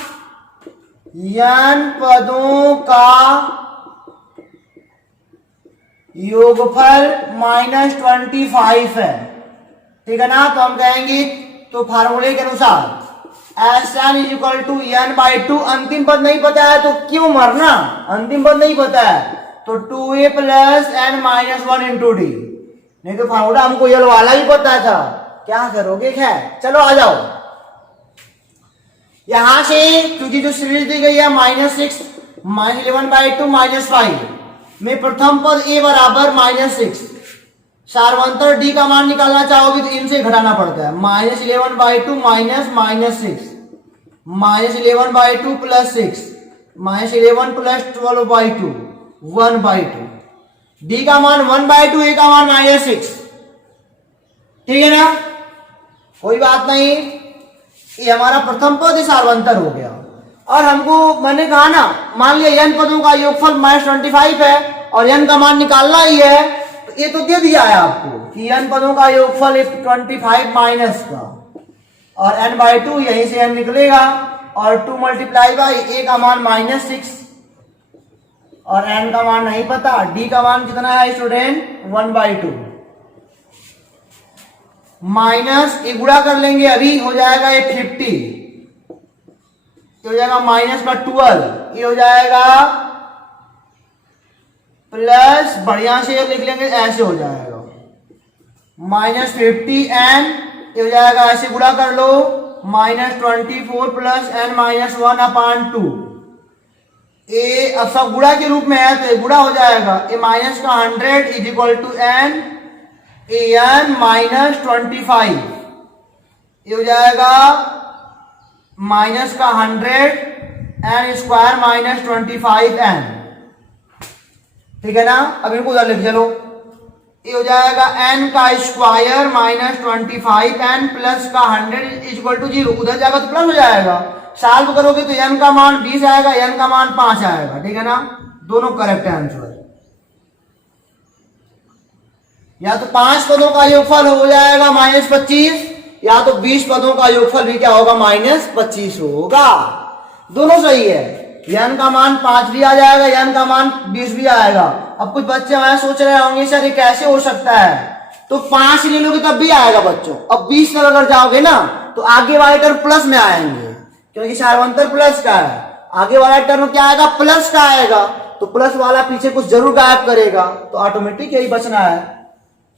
n पदों का योगफल -25 है, ठीक है ना। तो हम कहेंगे, तो फार्मूले के अनुसार Sn इक्वल टू n/2, अंतिम पद नहीं पता है तो क्यों मरना, अंतिम पद नहीं पता है तो 2a plus n -1 into D. नहीं तो फार्मूला हमको ये वाला ही पता था, क्या करोगे। खैर चलो आ जाओ, यहां से क्योंकि जो सीरीज दी गई है -6 -11/2 -5 में प्रथम पद a बराबर -6, सार्वंतर d का मान निकालना चाहोगे तो इनसे घटाना पड़ता है, -11/2 -6 -11/2 प्लस 6 -11 प्लस 12/2 1/2, d का मान 1/2, a का मान -6। ठीक है ना, कोई बात नहीं, ये हमारा प्रथम पद ही सार्वंतर हो गया। और हमको मैंने कहा ना, मान लिया n पदों का योगफल -25 है और n का मान निकालना ही है, तो ये तो दे दिया है आपको कि n पदों का योगफल 25 माइनस का, और n/2 यहीं से n निकलेगा, और 2 मल्टीप्लाई बाई a का मान -6 और n का मान नहीं पता, d का मान कितना है स्टूडेंट 1/2 माइनस ये गुणा कर लेंगे, अभी हो जाएगा ये 50, ये हो जाएगा -12, ये हो जाएगा प्लस, बढ़िया से लिख लेंगे ऐसे हो जाएगा -50n, ये हो जाएगा ऐसे गुणा कर लो -24 प्लस n -1/2। ये अब सब गुणा के रूप में है तो ये गुणा हो जाएगा, ये माइनस का 100 इज इक्वल टू n -25, ये हो जाएगा माइनस का 100 n स्क्वायर -25n। ठीक है ना, अब इनको उधर लिख चलो, ये हो जाएगा n का स्क्वायर -25n प्लस का 100 इक्वल टू 0, उधर जाएगा तो प्लस हो जाएगा, सॉल्व करोगे तो n का मान 20 आएगा, n का मान 5 आएगा। ठीक है ना, दोनों करेक्ट आंसर। या तो 5 पदों का योगफल हो जाएगा -25, या तो 20 पदों का योगफल भी क्या होगा -25 होगा। दोनों सही है। n का मान 5 भी आ जाएगा, n का मान 20 भी आएगा। अब कुछ बच्चे हमारे सोच रहे होंगे सर ये कैसे हो सकता है, तो 5 ले लोगे तब भी आएगा बच्चों। अब 20 तक अगर जाओगे ना तो आगे वाले टर्म प्लस में आएंगे, क्योंकि सार्वंतर प्लस का है। आगे वाला टर्म क्या आएगा, प्लस का आएगा, तो प्लस वाला पीछे कुछ जरूर गायब करेगा, तो ऑटोमेटिक यही बचना है।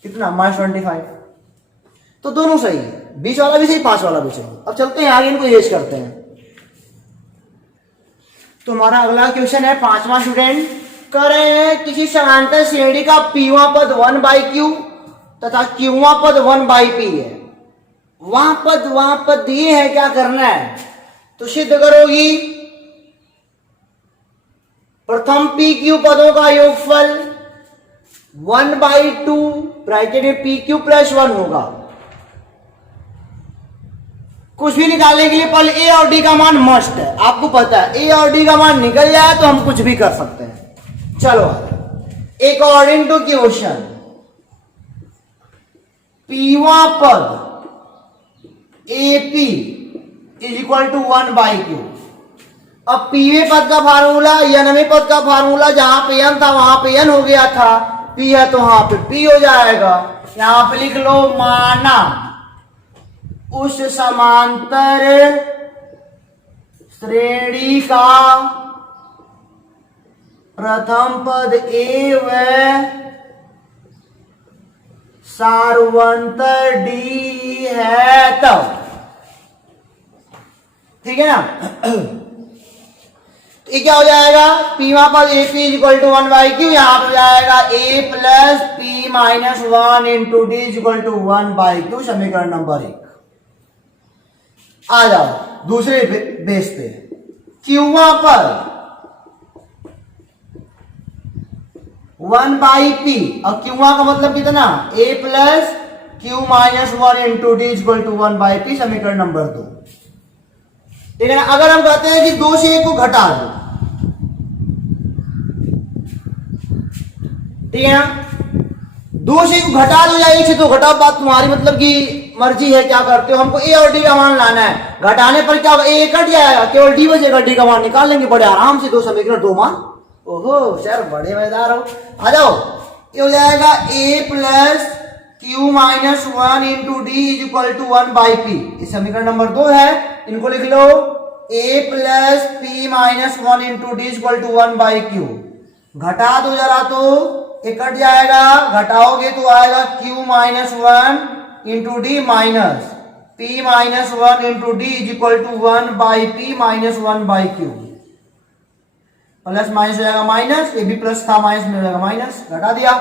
कितना -25। तो दोनों सही है, 20 वाला भी सही, 5 वाला भी सही। अब चलते हैं आगे, इनको इरेज करते हैं। तो हमारा अगला क्वेश्चन है 5वां स्टूडेंट, कह रहे हैं किसी समांतर श्रेणी का पीवां पद 1/q तथा क्यूवां पद 1/p है। वहां पद दिए है, क्या करना है, तो सिद्ध करोगी प्रथम PQ पदों का योगफल 1/2 ब्रैकेट में PQ + 1 होगा। कुछ भी निकालने के लिए पहले A और D का मान मस्ट है, आपको पता है। A और D का मान निकल जाए तो हम कुछ भी कर सकते हैं। चलो अकॉर्डिंग टू क्वेश्चन, पीवां पद AP = 1/q। अब पीवे पद का फार्मूला, nवें पद का फार्मूला, जहां पे n था वहां पे n हो गया था, p है तो वहां पे p हो जाएगा। यहां पे लिख लो, माना उस समांतर श्रेणी का प्रथम पद A व सार्वंतर D है तब, ठीक है ना। तो ये क्या हो जाएगा, पीवां पद AP = 1/q, यहां पर हो जाएगा A + p - 1 × D = 1/q, समीकरण नंबर 1। आ जाओ दूसरे बेस पे, क्यूवां पर 1/p, और क्यूवां का मतलब कितना, A + q - 1 × D = 1/p, समीकरण नंबर 2। ठीक है ना। अगर हम कहते हैं कि 2 से 1 को घटा दो, ठीक है ना, 2 से 1 को घटा दो या 1 से 2 घटाओ, बात तुम्हारी मतलब कि मर्जी है, क्या करते हो। हमको A और D का मान लाना है, घटाने पर क्या होगा, A कट जाएगा, केवल D बचेगा, D का मान निकाल लेंगे बड़े आराम से। 2 समीकरण 2 मान। ओहो सर बड़े मजेदार हो। आ जाओ, ये हो जाएगा A + q - 1 × D = 1/p, ये समीकरण नंबर 2 है। इनको लिख लो, A + p - 1 × D = 1/q। घटा दो जरा तो ये कट जाएगा, घटाओगे तो आएगा q - 1 × D minus p - 1 × D = 1/p - 1/q। Plus minus हो जाएगा माइनस, ये भी प्लस था, माइनस में हो जाएगा माइनस, घटा दिया।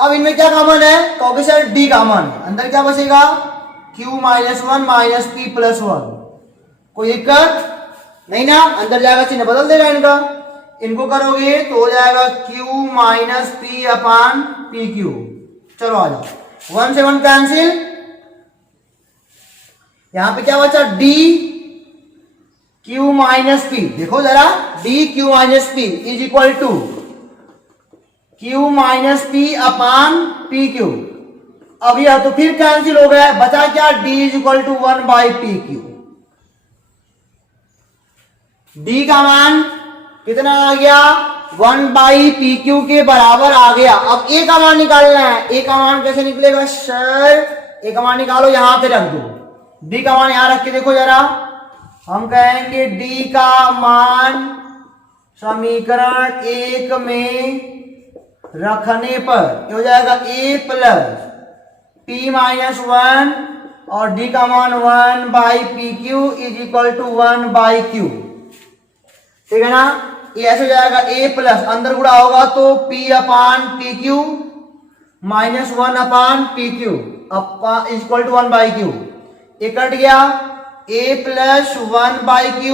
अब इनमें क्या कॉमन है, कहोगे सर D कॉमन, अंदर क्या बचेगा, q - 1 - p + 1। कोई दिक्कत नहीं ना, अंदर जाएगा चिन्ह बदल देगा इनका। इनको करोगे तो हो जाएगा q - p/pq। चलो आ जाओ, 1 से 1 कैंसिल, यहां पे क्या बचा, D q - p। देखो जरा, D q - p = q - p/pq। अब यह तो फिर कैंसिल हो गया, बचा क्या, D = 1/pq। D का मान कितना आ गया, 1/pq के बराबर आ गया। अब A का मान निकालना है। A का मान कैसे निकलेगा सर, A का मान निकालो, यहां पे रख दो। D का मान यहां रख के देखो जरा, हम कहेंगे D का मान समीकरण 1 में रखने पर हो जाएगा A + p - 1 और D का मान 1/pq = 1/q। ठीक है ना, ये ऐसे हो जाएगा, A प्लस अंदर गुणा होगा तो p/pq - 1/pq = 1/q। ये कट गया, A + 1/q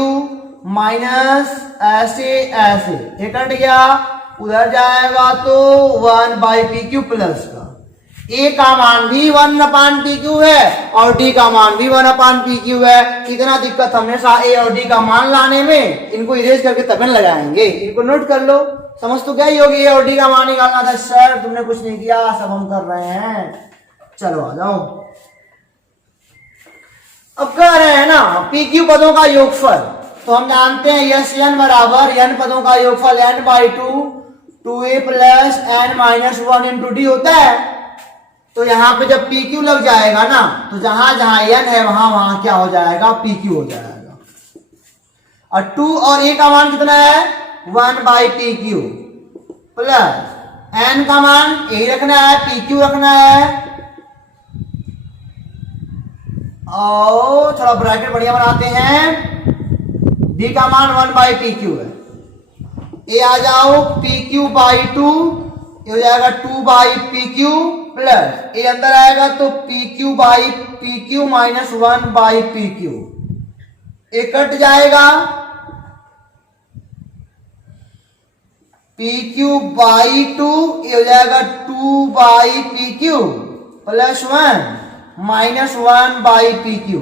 माइनस ऐसे ऐसे, ये कट गया, उधर जाएगा तो 1/pq प्लस का। A का मान भी 1/pq है और D का मान भी 1/pq है। इतना दिक्कत हमेशा A और D का मान लाने में, इनको इरेज करके तब लगाएंगे। इनको नोट कर लो, समझ तो क्या ही होगी, ए और डी का मान निकालना था। सर तुमने कुछ नहीं किया, सब हम कर रहे हैं। चलो आ जाओ। अब कह रहे हैं ना पी क्यू पदों का योगफल, तो हम जानते हैं यस एन बराबर एन पदों का योगफल N by two 2a plus N minus 1 into D होता है। तो यहाँ पे जब पी क्यू लग जाएगा ना, तो जहां जहां एन है वहां वहां क्या हो जाएगा, पी क्यू हो जाएगा। और 2 और a का मान कितना है, 1 by P Q plus N का मान यही रखना है, पी क्यू रखना है। और थोड़ा ब्रैकेट बढ़िया बनाते हैं। डी का मान 1 बाई पी क्यू है। ए आ जाओ पी क्यू बाई 2, ये हो जाएगा 2 बाई पी क्यू प्लस ए अंदर आएगा तो P Q by P Q minus 1 by P Q. A cut जाएगा, पी क्यू बाई 2 ये हो जाएगा 2 by P Q plus 1 minus 1 by P Q.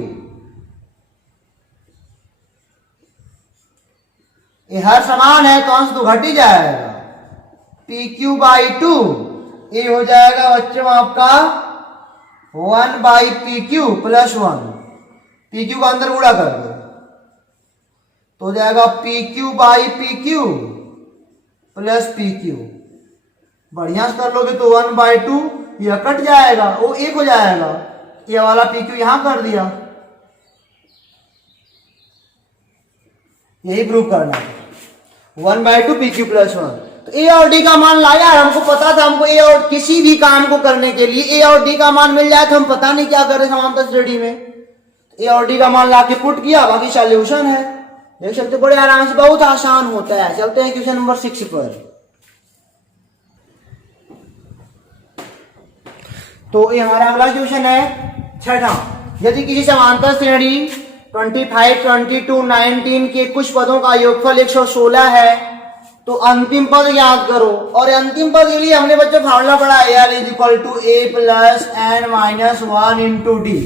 ये हर समान है तो अंश तो घट ही जाएगा। पी क्यू बाई 2 ये हो जाएगा बच्चों आपका 1 by P Q plus 1, P Q का अंदर गुणा कर दो तो हो जाएगा P Q by P Q plus P Q. बढ़िया से कर लोगे तो 1 बाई 2 यह कट जाएगा, वो 1 हो जाएगा। ये वाला पी क्यू यहां कर दिया, यही प्रूव करना है। 1 बाई 2 पी क्यू प्लस 1। तो ए और डी का मान लाया, हमको पता था, हमको ए और किसी भी काम को करने के लिए ए और डी का मान मिल जाए तो हम पता नहीं क्या करें समांतर श्रेणी में। ए और डी का मान ला के पुट किया, बाकी सॉल्यूशन है। देख सकते बड़े आराम से, बहुत आसान होता है। चलते हैं क्वेश्चन नंबर 6 पर। तो ये हमारा अगला क्वेश्चन है छठा। यदि किसी समांतर श्रेणी 25, 22, 19 के कुछ पदों का योगफल 116 है तो अंतिम पद याद करो। और अंतिम पद के लिए हमने बच्चों फार्मूला पढ़ा है, L is equal to A plus N minus 1 into D.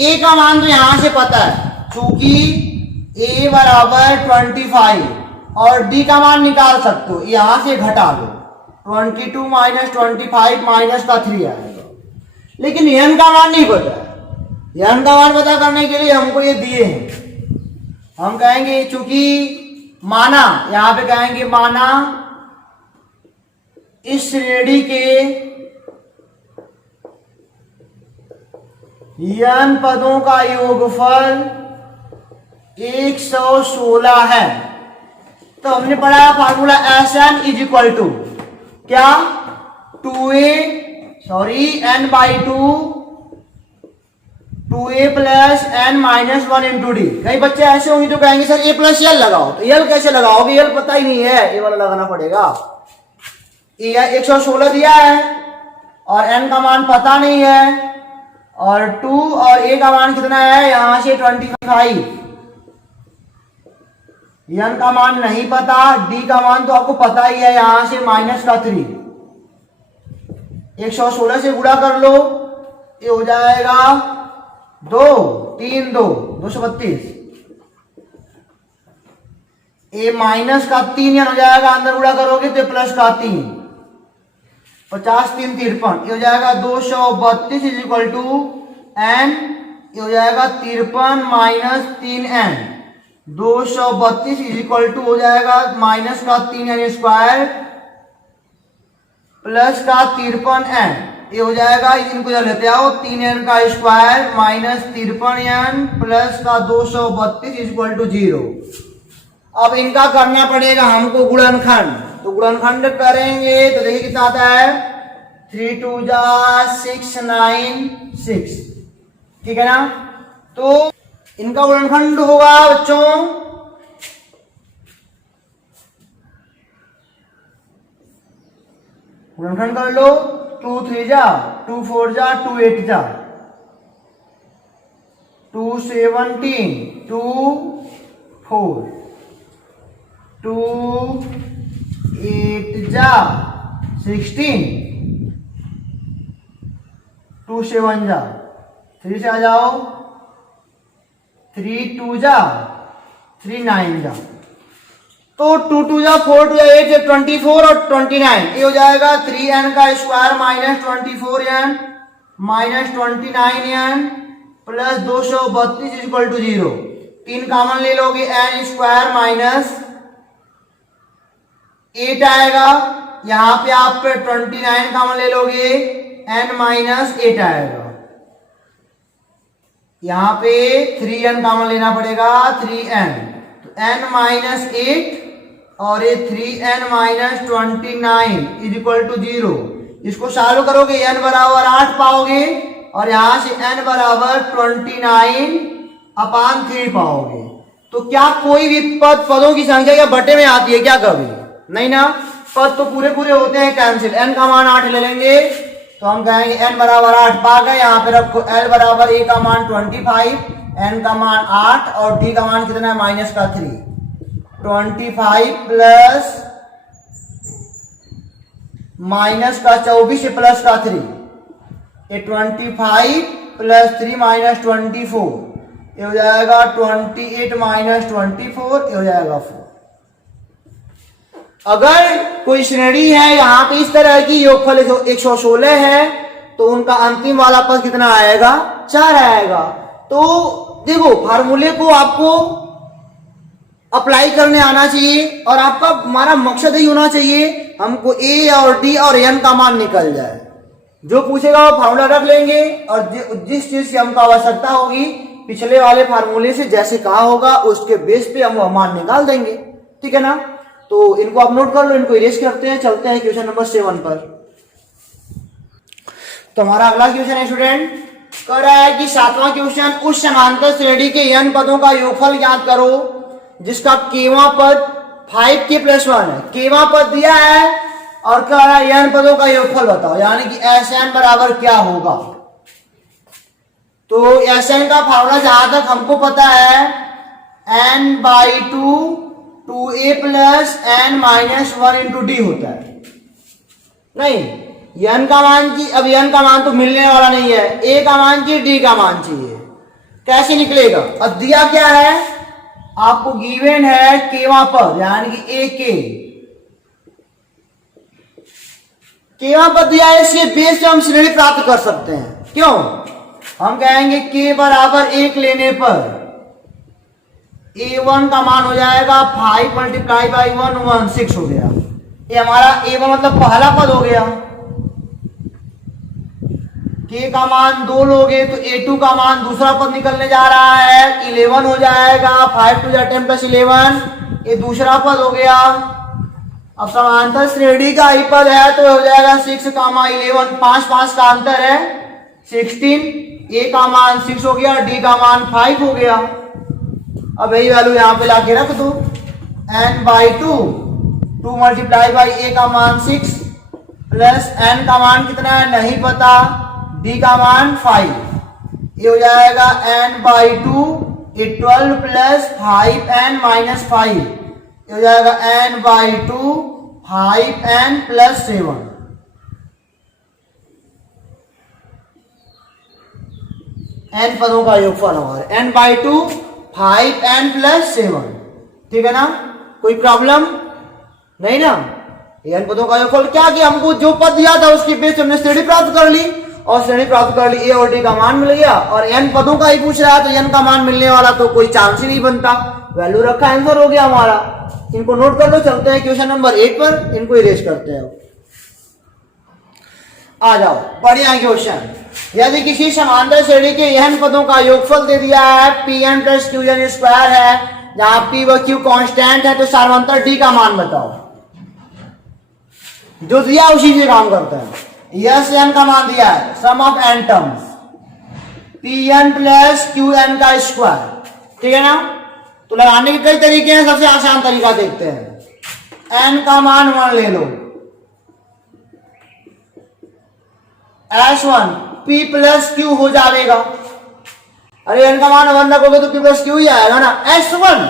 A का मान तो यहां से पता है, चूंकि a बराबर 25 और d का मान निकाल सकते हो, यहां से घटा लो 22 माइनस 25 माइनस का 3 आएगा। लेकिन n का मान नहीं पता है। n का मान पता करने के लिए हमको ये दिए हैं। हम कहेंगे चूंकि माना, यहां पे कहेंगे माना इस श्रेणी के n पदों का योगफल 116 है। तो हमने पढ़ा formula S N is equal to क्या, 2n by 2a plus N minus 1 into D. कई बच्चे ऐसे होंगे तो कहेंगे सर ए प्लस एल लगाओ, तो एल कैसे लगाओगे, एल पता ही नहीं है, ए वाला लगाना पड़ेगा। ए 116 दिया है और एन का मान पता नहीं है, और 2 और ए का मान कितना है, यहां से 25। एन का मान नहीं पता, डी का मान तो आपको पता ही है, यहां से माइनस का 3। 116 से गुणा कर लो, ये हो जाएगा 2 3 2 232। ए माइनस का 3 हो जाएगा, अंदर गुणा करोगे तो प्लस का 3, 50 3 53, ये हो जाएगा 232 इज इक्वल टू एन, ये हो जाएगा 53 minus 3n। 232 is equal to हो जाएगा माइनस का 3n स्क्वायर प्लस का 53n, ये हो जाएगा, इनको जब लेते आओ 3n का स्क्वायर माइनस 53n प्लस का 232 इज इक्वल टू 0। अब इनका करना पड़ेगा हमको गुणनखंड, तो गुणनखंड करेंगे तो देखिए कितना आता है, 3 2 जा 6 9 6, ठीक है ना। तो इनका गुणनखंड होगा बच्चों गुणनखंड कर लो, 2 3 जा 2 4 जा 2 8 जा 2 17 2 4 2 8 जा 16 2 7 जा 3 से आ जाओ, 3 2 जा 3 9 जा। तो 2 2 जा 4 2 8 से 24 और 29 ये हो जाएगा 3n का square minus 24n minus 29n plus 232 equal to 0। 3 common ले लोगे n स्क्वायर माइनस 8 आएगा, यहां पे आप 29 कॉमन ले लोगे n माइनस 8 आएगा, यहां पे 3n कॉमन लेना पड़ेगा 3n, तो n माइनस 8 और ये 3n minus 29 is equal to 0। इसको सॉल्व करोगे n बराबर 8 पाओगे और यहां से n बराबर 29 अपान 3 पाओगे। तो क्या कोई भी पद पदों की संख्या या बटे में आती है क्या कभी? नहीं ना, पद तो पूरे पूरे होते हैं कैंसिल। n का मान 8 ले लेंगे तो हम कहेंगे n बराबर 8 पा गए, यहाँ पे रखो l बराबर a का मान 25, n का मान 8 और d का मान कितना है माइनस का 3। 25 प्लस माइनस का 24 प्लस का 3, ये 25 प्लस 3 माइनस 24 ये हो जाएगा 28 माइनस 24 ये हो जाएगा 4। अगर कोई श्रेणी है यहाँ पे इस तरह की योगफल 116 है तो उनका अंतिम वाला पद कितना आएगा? 4 आएगा। तो देखो फार्मूले को आपको अप्लाई करने आना चाहिए और आपका हमारा मकसद ही होना चाहिए हमको ए और डी और एन का मान निकल जाए। जो पूछेगा वो फार्मूला रख लेंगे और जिस चीज की हमको आवश्यकता होगी पिछले वाले फार्मूले से जैसे कहा होगा उसके बेस पे हम मान निकाल देंगे, ठीक है ना। तो इनको आप नोट कर लो, इनको इरेज करते हैं, चलते हैं क्वेश्चन नंबर 7 पर। तो हमारा अगला क्वेश्चन है स्टूडेंट, कह रहा है कि 7वां क्वेश्चन, उस समांतर श्रेणी के n पदों का योगफल ज्ञात करो जिसका केवां पद 5k+1 है। केवां पद दिया है और कह रहा है n पदों का योगफल बताओ, यानी कि Sn बराबर क्या होगा। तो Sn का फार्मूला जहां तक हमको पता है n/2 2a plus n minus 1 into D होता है। नहीं, n का मान की अब n का मान तो मिलने वाला नहीं है, a का मान चाहिए d का मान चाहिए, कैसे निकलेगा? अब दिया क्या है आपको, गिवन है केवां पद यानी कि a केवां पद दिया है, इसके बेस से हम श्रेणी प्राप्त कर सकते हैं। क्यों? हम कहेंगे k बराबर 1 लेने पर a1 का मान हो जाएगा 5 मल्टीप्लाई बाई 1 6 हो गया। ये हमारा a1 मतलब पहला पद हो गया। k का मान 2 लोगे तो a2 का मान दूसरा पद निकलने जा रहा है 11 हो जाएगा। 5 2 10 प्लस 11 ये दूसरा पद हो गया। अब समांतर श्रेणी का ही पद है तो हो जाएगा 6 11, 5 5 का अंतर है 16, a का मान 6 हो गया, d का मान 5 हो गया। अब यही वैल्यू यहां पे लाके रख दो, n/2 2 मल्टीप्लाई बाई a का मान 6 प्लस n का मान कितना है नहीं पता, d का मान 5, ये हो जाएगा n/2 12 प्लस 5n माइनस 5, ये हो जाएगा n/2 5n प्लस 7। n पदों का योगफल हमारे n/2 5n प्लस 7, ठीक है ना, कोई प्रॉब्लम नहीं ना। n पदों का योगफल क्या कि हमको जो पद दिया था उसके बेस हमने श्रेणी प्राप्त कर ली और श्रेणी प्राप्त कर ली, a और d का मान मिल गया और n पदों का ही पूछ रहा है तो n का मान मिलने वाला तो कोई चांस ही नहीं बनता, वैल्यू रखा आंसर हो गया हमारा। इनको नोट कर लो, चलते हैं क्वेश्चन नंबर 8 पर, इनको इरेज करते हैं। आ जाओ, बढ़िया क्वेश्चन। यदि किसी समांतर श्रेणी के n पदों का योगफल दे दिया है pn प्लस qn स्क्वायर है, जहां p व q कांस्टेंट है, तो सार्वंतर d का मान बताओ। जो दिया उसी से काम करते हैं। यस n का मान दिया है sum of n terms pn plus qn का स्क्वायर, ठीक है ना। तो लगाने के कई तरीके हैं, सबसे आसान तरीका देखते हैं। n का मान 1 ले लो, s1 p प्लस q हो जाएगा। अरे n का मान 1 रखोगे तो p प्लस q ही आएगा ना। s1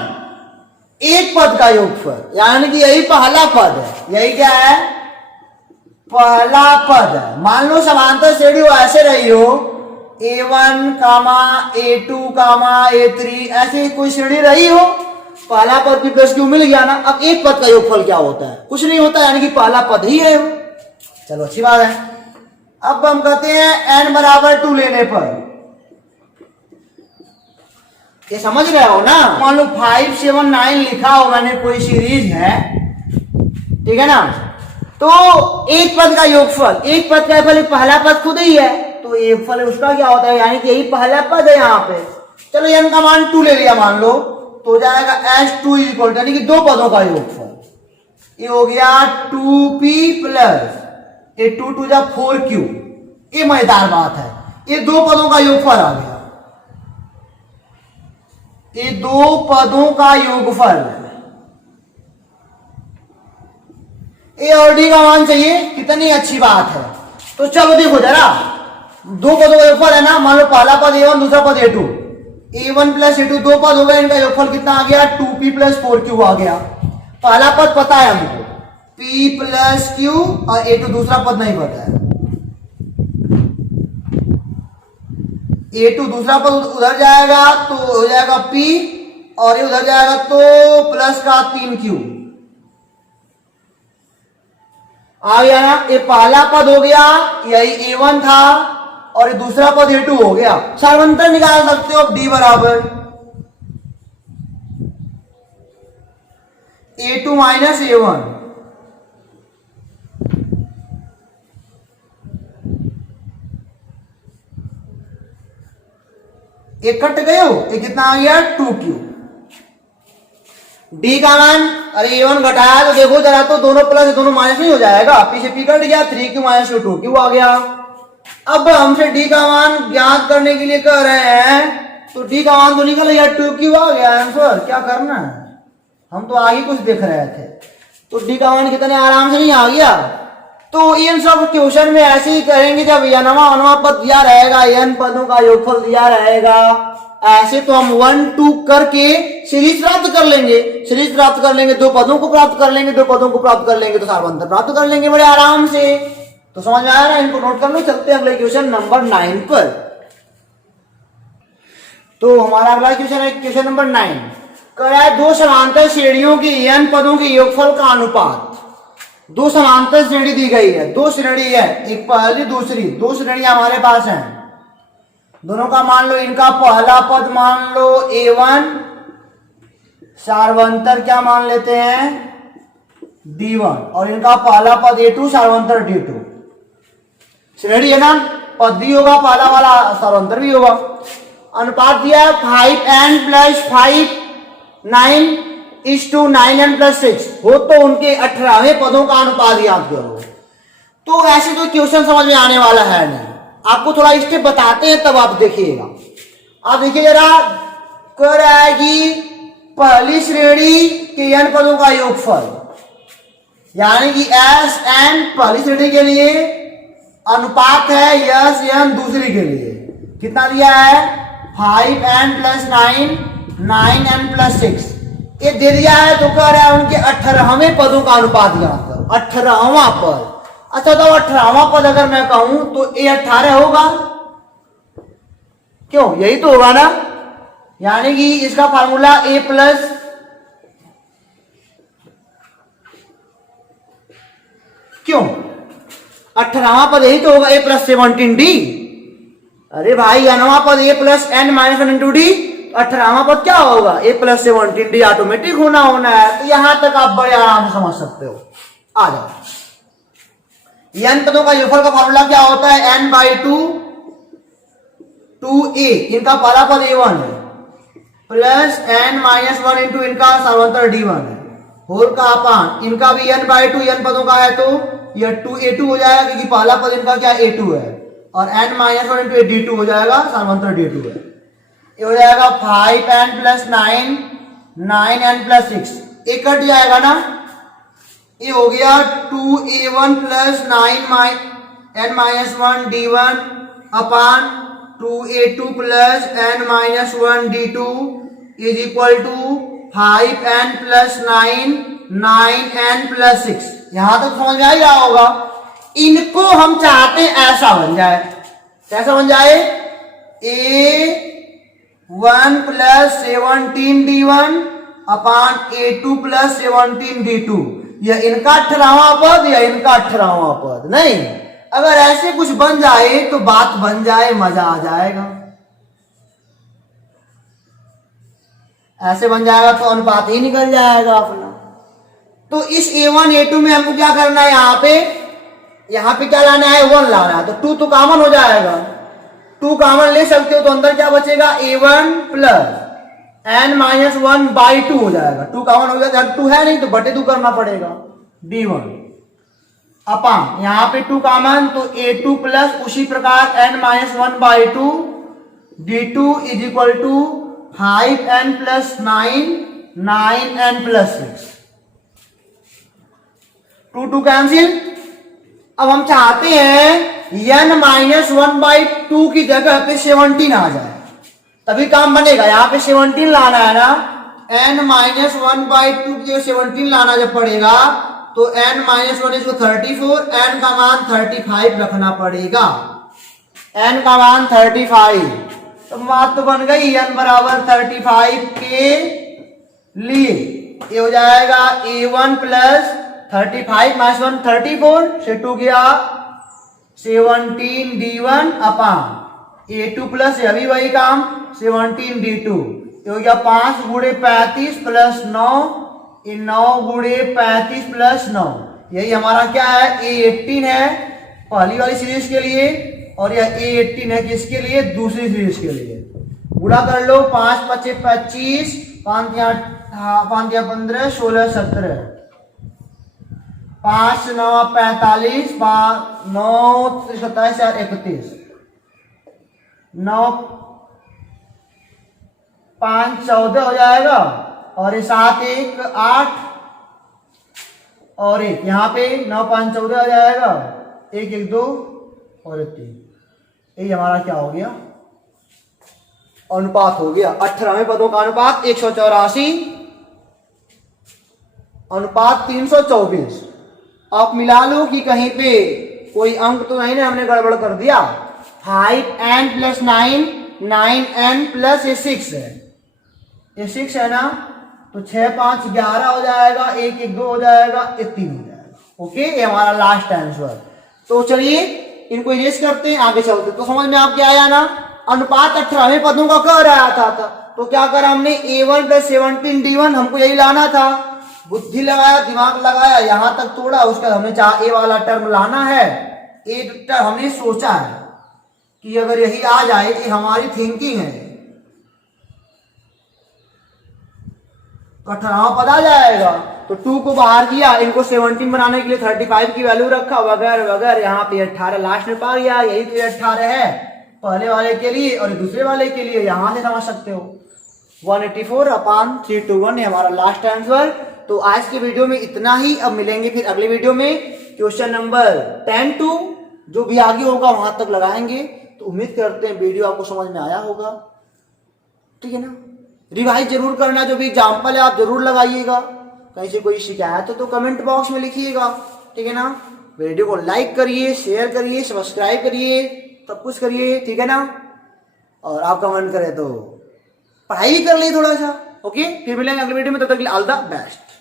एक पद का योगफल यानी कि यही पहला पद है, यही क्या है पहला पद है। मान लो समांतर श्रेणी ऐसे रही हो a1, a2, a3 ऐसी कोई श्रेणी रही हो पहला पद p प्लस क्यू मिल गया ना। अब एक पद का योगफल क्या होता है? कुछ नहीं होता, यानी कि पहला पद ही है। चलो अच्छी बात है। अब हम कहते हैं n बराबर 2 लेने पर, ये समझ रहे हो ना। मान लो 5 7 9 लिखा हो मैंने, कोई सीरीज है, ठीक है ना। तो एक पद का योगफल, एक पद का योगफल पहला पद खुद ही है, तो योगफल उसका क्या होता है, यानी कि यही पहला पद है यहाँ पे। चलो n का मान 2 ले लिया मान लो, तो हो जाएगा s2 इक्वल, यानी कि दो पदों का योगफल। ये हो गया 2p प्लस ये 2 2 जा 4q। ये मजेदार बात है, ये दो पदों का योगफल आ गया, ये दो पदों का योगफल। ए और डी का मान चाहिए, कितनी अच्छी बात है। तो चलो देखो जरा, दो पदों का योगफल है ना। मान लो पहला पद a1 दूसरा पद a2, a1 प्लस a2 दो पद हो गए, इनका योगफल कितना आ गया? 2p प्लस 4q आ गया। पहला पद पता है हमको p प्लस q, और a2 दूसरा पद नहीं पता है। a2 दूसरा पद उधर जाएगा तो हो जाएगा p, और ये उधर जाएगा तो प्लस का 3q आ गया ना। ये पहला पद हो गया, यही a1 था, और ये दूसरा पद a2 हो गया। सार्वंतर निकाल सकते हो d बराबर a2 माइनस a1। एक कट गए हो, ये कितना आ गया? 2q। d का मान, अरे a1 घटाया तो देखो जरा, तो दोनों प्लस दोनों माइनस नहीं हो जाएगा? पीछे p कट गया, 3q माइनस 2q आ गया। अब हमसे d का मान ज्ञात करने के लिए कह रहे हैं, तो d का मान तो निकल गया, 2q आ गया आंसर। क्या करना है, हम तो आगे कुछ देख रहे थे। तो d का मान कितने आराम से नहीं आ गया। तो इन सब क्वेश्चन में ऐसे ही करेंगे, जब यनवा अनवा पद दिया रहेगा, n पदों का योगफल दिया रहेगा, ऐसे तो हम 1 2 करके सीरीज प्राप्त कर लेंगे। सीरीज प्राप्त कर लेंगे, दो पदों को प्राप्त कर लेंगे, दो पदों को प्राप्त कर लेंगे तो सार्वंतर प्राप्त कर लेंगे बड़े आराम से। तो समझ में आया ना, इनको नोट कर लो। चलते हैं अगले क्वेश्चन नंबर 9 पर। तो हमारा अगला क्वेश्चन है क्वेश्चन नंबर 9। कह रहा है दो समांतर श्रेणियों के n पदों के योगफल का अनुपात। दो समांतर श्रेणी दी गई है, दो श्रेणी है, एक पहली दूसरी, दो श्रेणियां हमारे पास हैं। दोनों का मान लो, इनका पहला पद मान लो a1, सार्वंतर क्या मान लेते हैं? d1, और इनका पहला पद a2, सार्वंतर d2। श्रेणी है ना, पद भी होगा पहला वाला, सार्वंतर भी होगा। अनुपात दिया है 5n प्लस 5 9 9n प्लस 6 हो, तो उनके 18वें पदों का अनुपात याद करो। तो ऐसे तो क्वेश्चन समझ में आने वाला है नहीं, आपको थोड़ा स्टेप बताते हैं तब आप देखिएगा। आप देखिए जरा, कह रहा है कि पहली श्रेणी के n पदों का योगफल, यानी कि s n पहली श्रेणी के लिए, अनुपात है s n दूसरी के लिए। कितना दिया है? 5n प्लस 9 9n प्लस 6 ये दे दिया है। तो कह रहा है उनके 18वें पदों का अनुपात याद करो। 18वां पद, अच्छा तो 18वां पद अगर मैं कहूं तो a 18 होगा, क्यों? यही तो होगा ना, यानी कि इसका फार्मूला a प्लस क्यों 18वां पद यही तो होगा, a प्लस 17d। अरे भाई नवा पद a plus n minus 1 into D, 18वां पद क्या होगा? a प्लस 17d ऑटोमेटिक होना है। तो यहां तक आप बड़े आराम से समझ सकते हो। आ जाओ, n पदों का योगफल का फार्मूला क्या होता है? n बाई 2 2a, इनका पहला पद a1 है, प्लस n माइनस 1 इंटू इनका सार्वंतर d1 है, होल का अपान इनका भी n बाई 2 n पदों का है, तो यह 2a2 हो जाएगा, क्योंकि पहला पद इनका क्या a2 है, और n माइनस 1 इंटू d2 हो जाएगा, सार्वंतर d2 है। ये हो जाएगा 5n प्लस 9 9n प्लस 6, ये कट जाएगा ना। ये हो गया 2a1 plus 9n minus 1 d1 upon 2a2 plus n minus 1 d2 is equal to 5n plus 9 9n plus 6। यहां तक समझ में आ ही रहा होगा। इनको हम चाहते हैं ऐसा बन जाए, कैसा बन जाए? a1 प्लस 17d1 अपान A2 प्लस 17D2। यह इनका 18वां पद या इनका 18वां पद नहीं। अगर ऐसे कुछ बन जाए तो बात बन जाए, मजा आ जाएगा। ऐसे बन जाएगा तो अनुपात ही निकल जाएगा अपना। तो इस A1 A2 में हमको क्या करना है, यहां पे क्या लाना है, 1 लाना है। तो 2 तो कॉमन हो जाएगा, 2 कॉमन ले सकते हो तो अंदर क्या बचेगा, A1 प्लस n-1/2 हो जाएगा। 2 कॉमन हो जाएगा, 2 है नहीं तो बटे 2 करना पड़ेगा, D1 अपान यहां पे 2 कॉमन तो A2 प्लस उसी प्रकार n-1/2 D2 is equal to 5n plus 9 9n plus 6। 2 cancel. अब हम चाहते हैं n-1/2 की जगह पे 17 आ जाए, तभी काम बनेगा। यहां पे 17 लाना है ना, n-1/2 की जगह 17 लाना जब पड़ेगा तो n-1 इसको 34, n का मान 35 रखना पड़ेगा, n का मान 35। तो बात तो बन गई, n बराबर 35 के लिए ये हो जाएगा A1 प्लस 35 माइनस 1 34 से 2 गया 17 D1 अपान A2 प्लस अभी वही काम 17 D2। ये हो गया 5 गुणे 35 प्लस 9, 9 गुणे 35 प्लस 9। यही हमारा क्या है, A18 है पहली वाली सीरीज के लिए, और यह A18 है किसके लिए, दूसरी सीरीज के लिए। गुणा कर लो, 5 × 5 = 25, 5 × 15 16 17, 5 × 9 = 45, 9 × 27 = 31, 9 5 14 हो जाएगा, और 7 1 8 और 1 यहाँ पे 9 5 14 हो जाएगा, 1 1 2 और 1 3। यही हमारा क्या हो गया, अनुपात हो गया। 18वें पदों का अनुपात 184 अनुपात 324। आप मिला लो कि कहीं पे कोई अंक तो नहीं ना हमने गड़बड़ कर दिया। 5n प्लस 9 9n प्लस 6 है, ये 6 है ना, तो 6 5 11 हो जाएगा, 1 1 2 हो जाएगा, 1 3 हो जाएगा। ओके, ये हमारा लास्ट आंसर। तो चलिए इनको इरेज करते हैं, आगे चलते। तो समझ में आपके आया ना, अनुपात 18वें पदों का कह रहा था। तो क्या करा हमने, A1 प्लस 17 D1, हमको यही लाना था। बुद्धि लगाया, दिमाग लगाया, यहां तक तोड़ा, उसके बाद हमने चाहा ए वाला टर्म लाना है। ए टर्म हमने सोचा है कि अगर यही आ जाए, ये हमारी थिंकिंग है, 18वां पद आ जाएगा। तो 2 को बाहर किया, इनको 17 बनाने के लिए 35 की वैल्यू रखा, वगैरह वगैरह। यहाँ पे 18 लास्ट में पा गया, यही तो 18 है पहले वाले के लिए, और दूसरे वाले के लिए यहां से समझ सकते हो। 184/321 है हमारा लास्ट आंसर। तो आज के वीडियो में इतना ही। अब मिलेंगे फिर अगले वीडियो में क्वेश्चन नंबर 10 टू जो भी आगे होगा वहां तक लगाएंगे। तो उम्मीद करते हैं वीडियो आपको समझ में आया होगा, ठीक है ना। रिवाइज जरूर करना, जो भी एग्जाम्पल है आप जरूर लगाइएगा। कहीं से कोई शिकायत हो तो कमेंट बॉक्स में लिखिएगा, ठीक है ना। वीडियो को लाइक करिए, शेयर करिए, सब्सक्राइब करिए, सब कुछ करिए, ठीक है ना। और आप कमेंट करें तो पढ़ाई भी कर ली थोड़ा सा। ओके, फिर मिलेंगे अगले वीडियो में, तब तक के लिए ऑल द बेस्ट।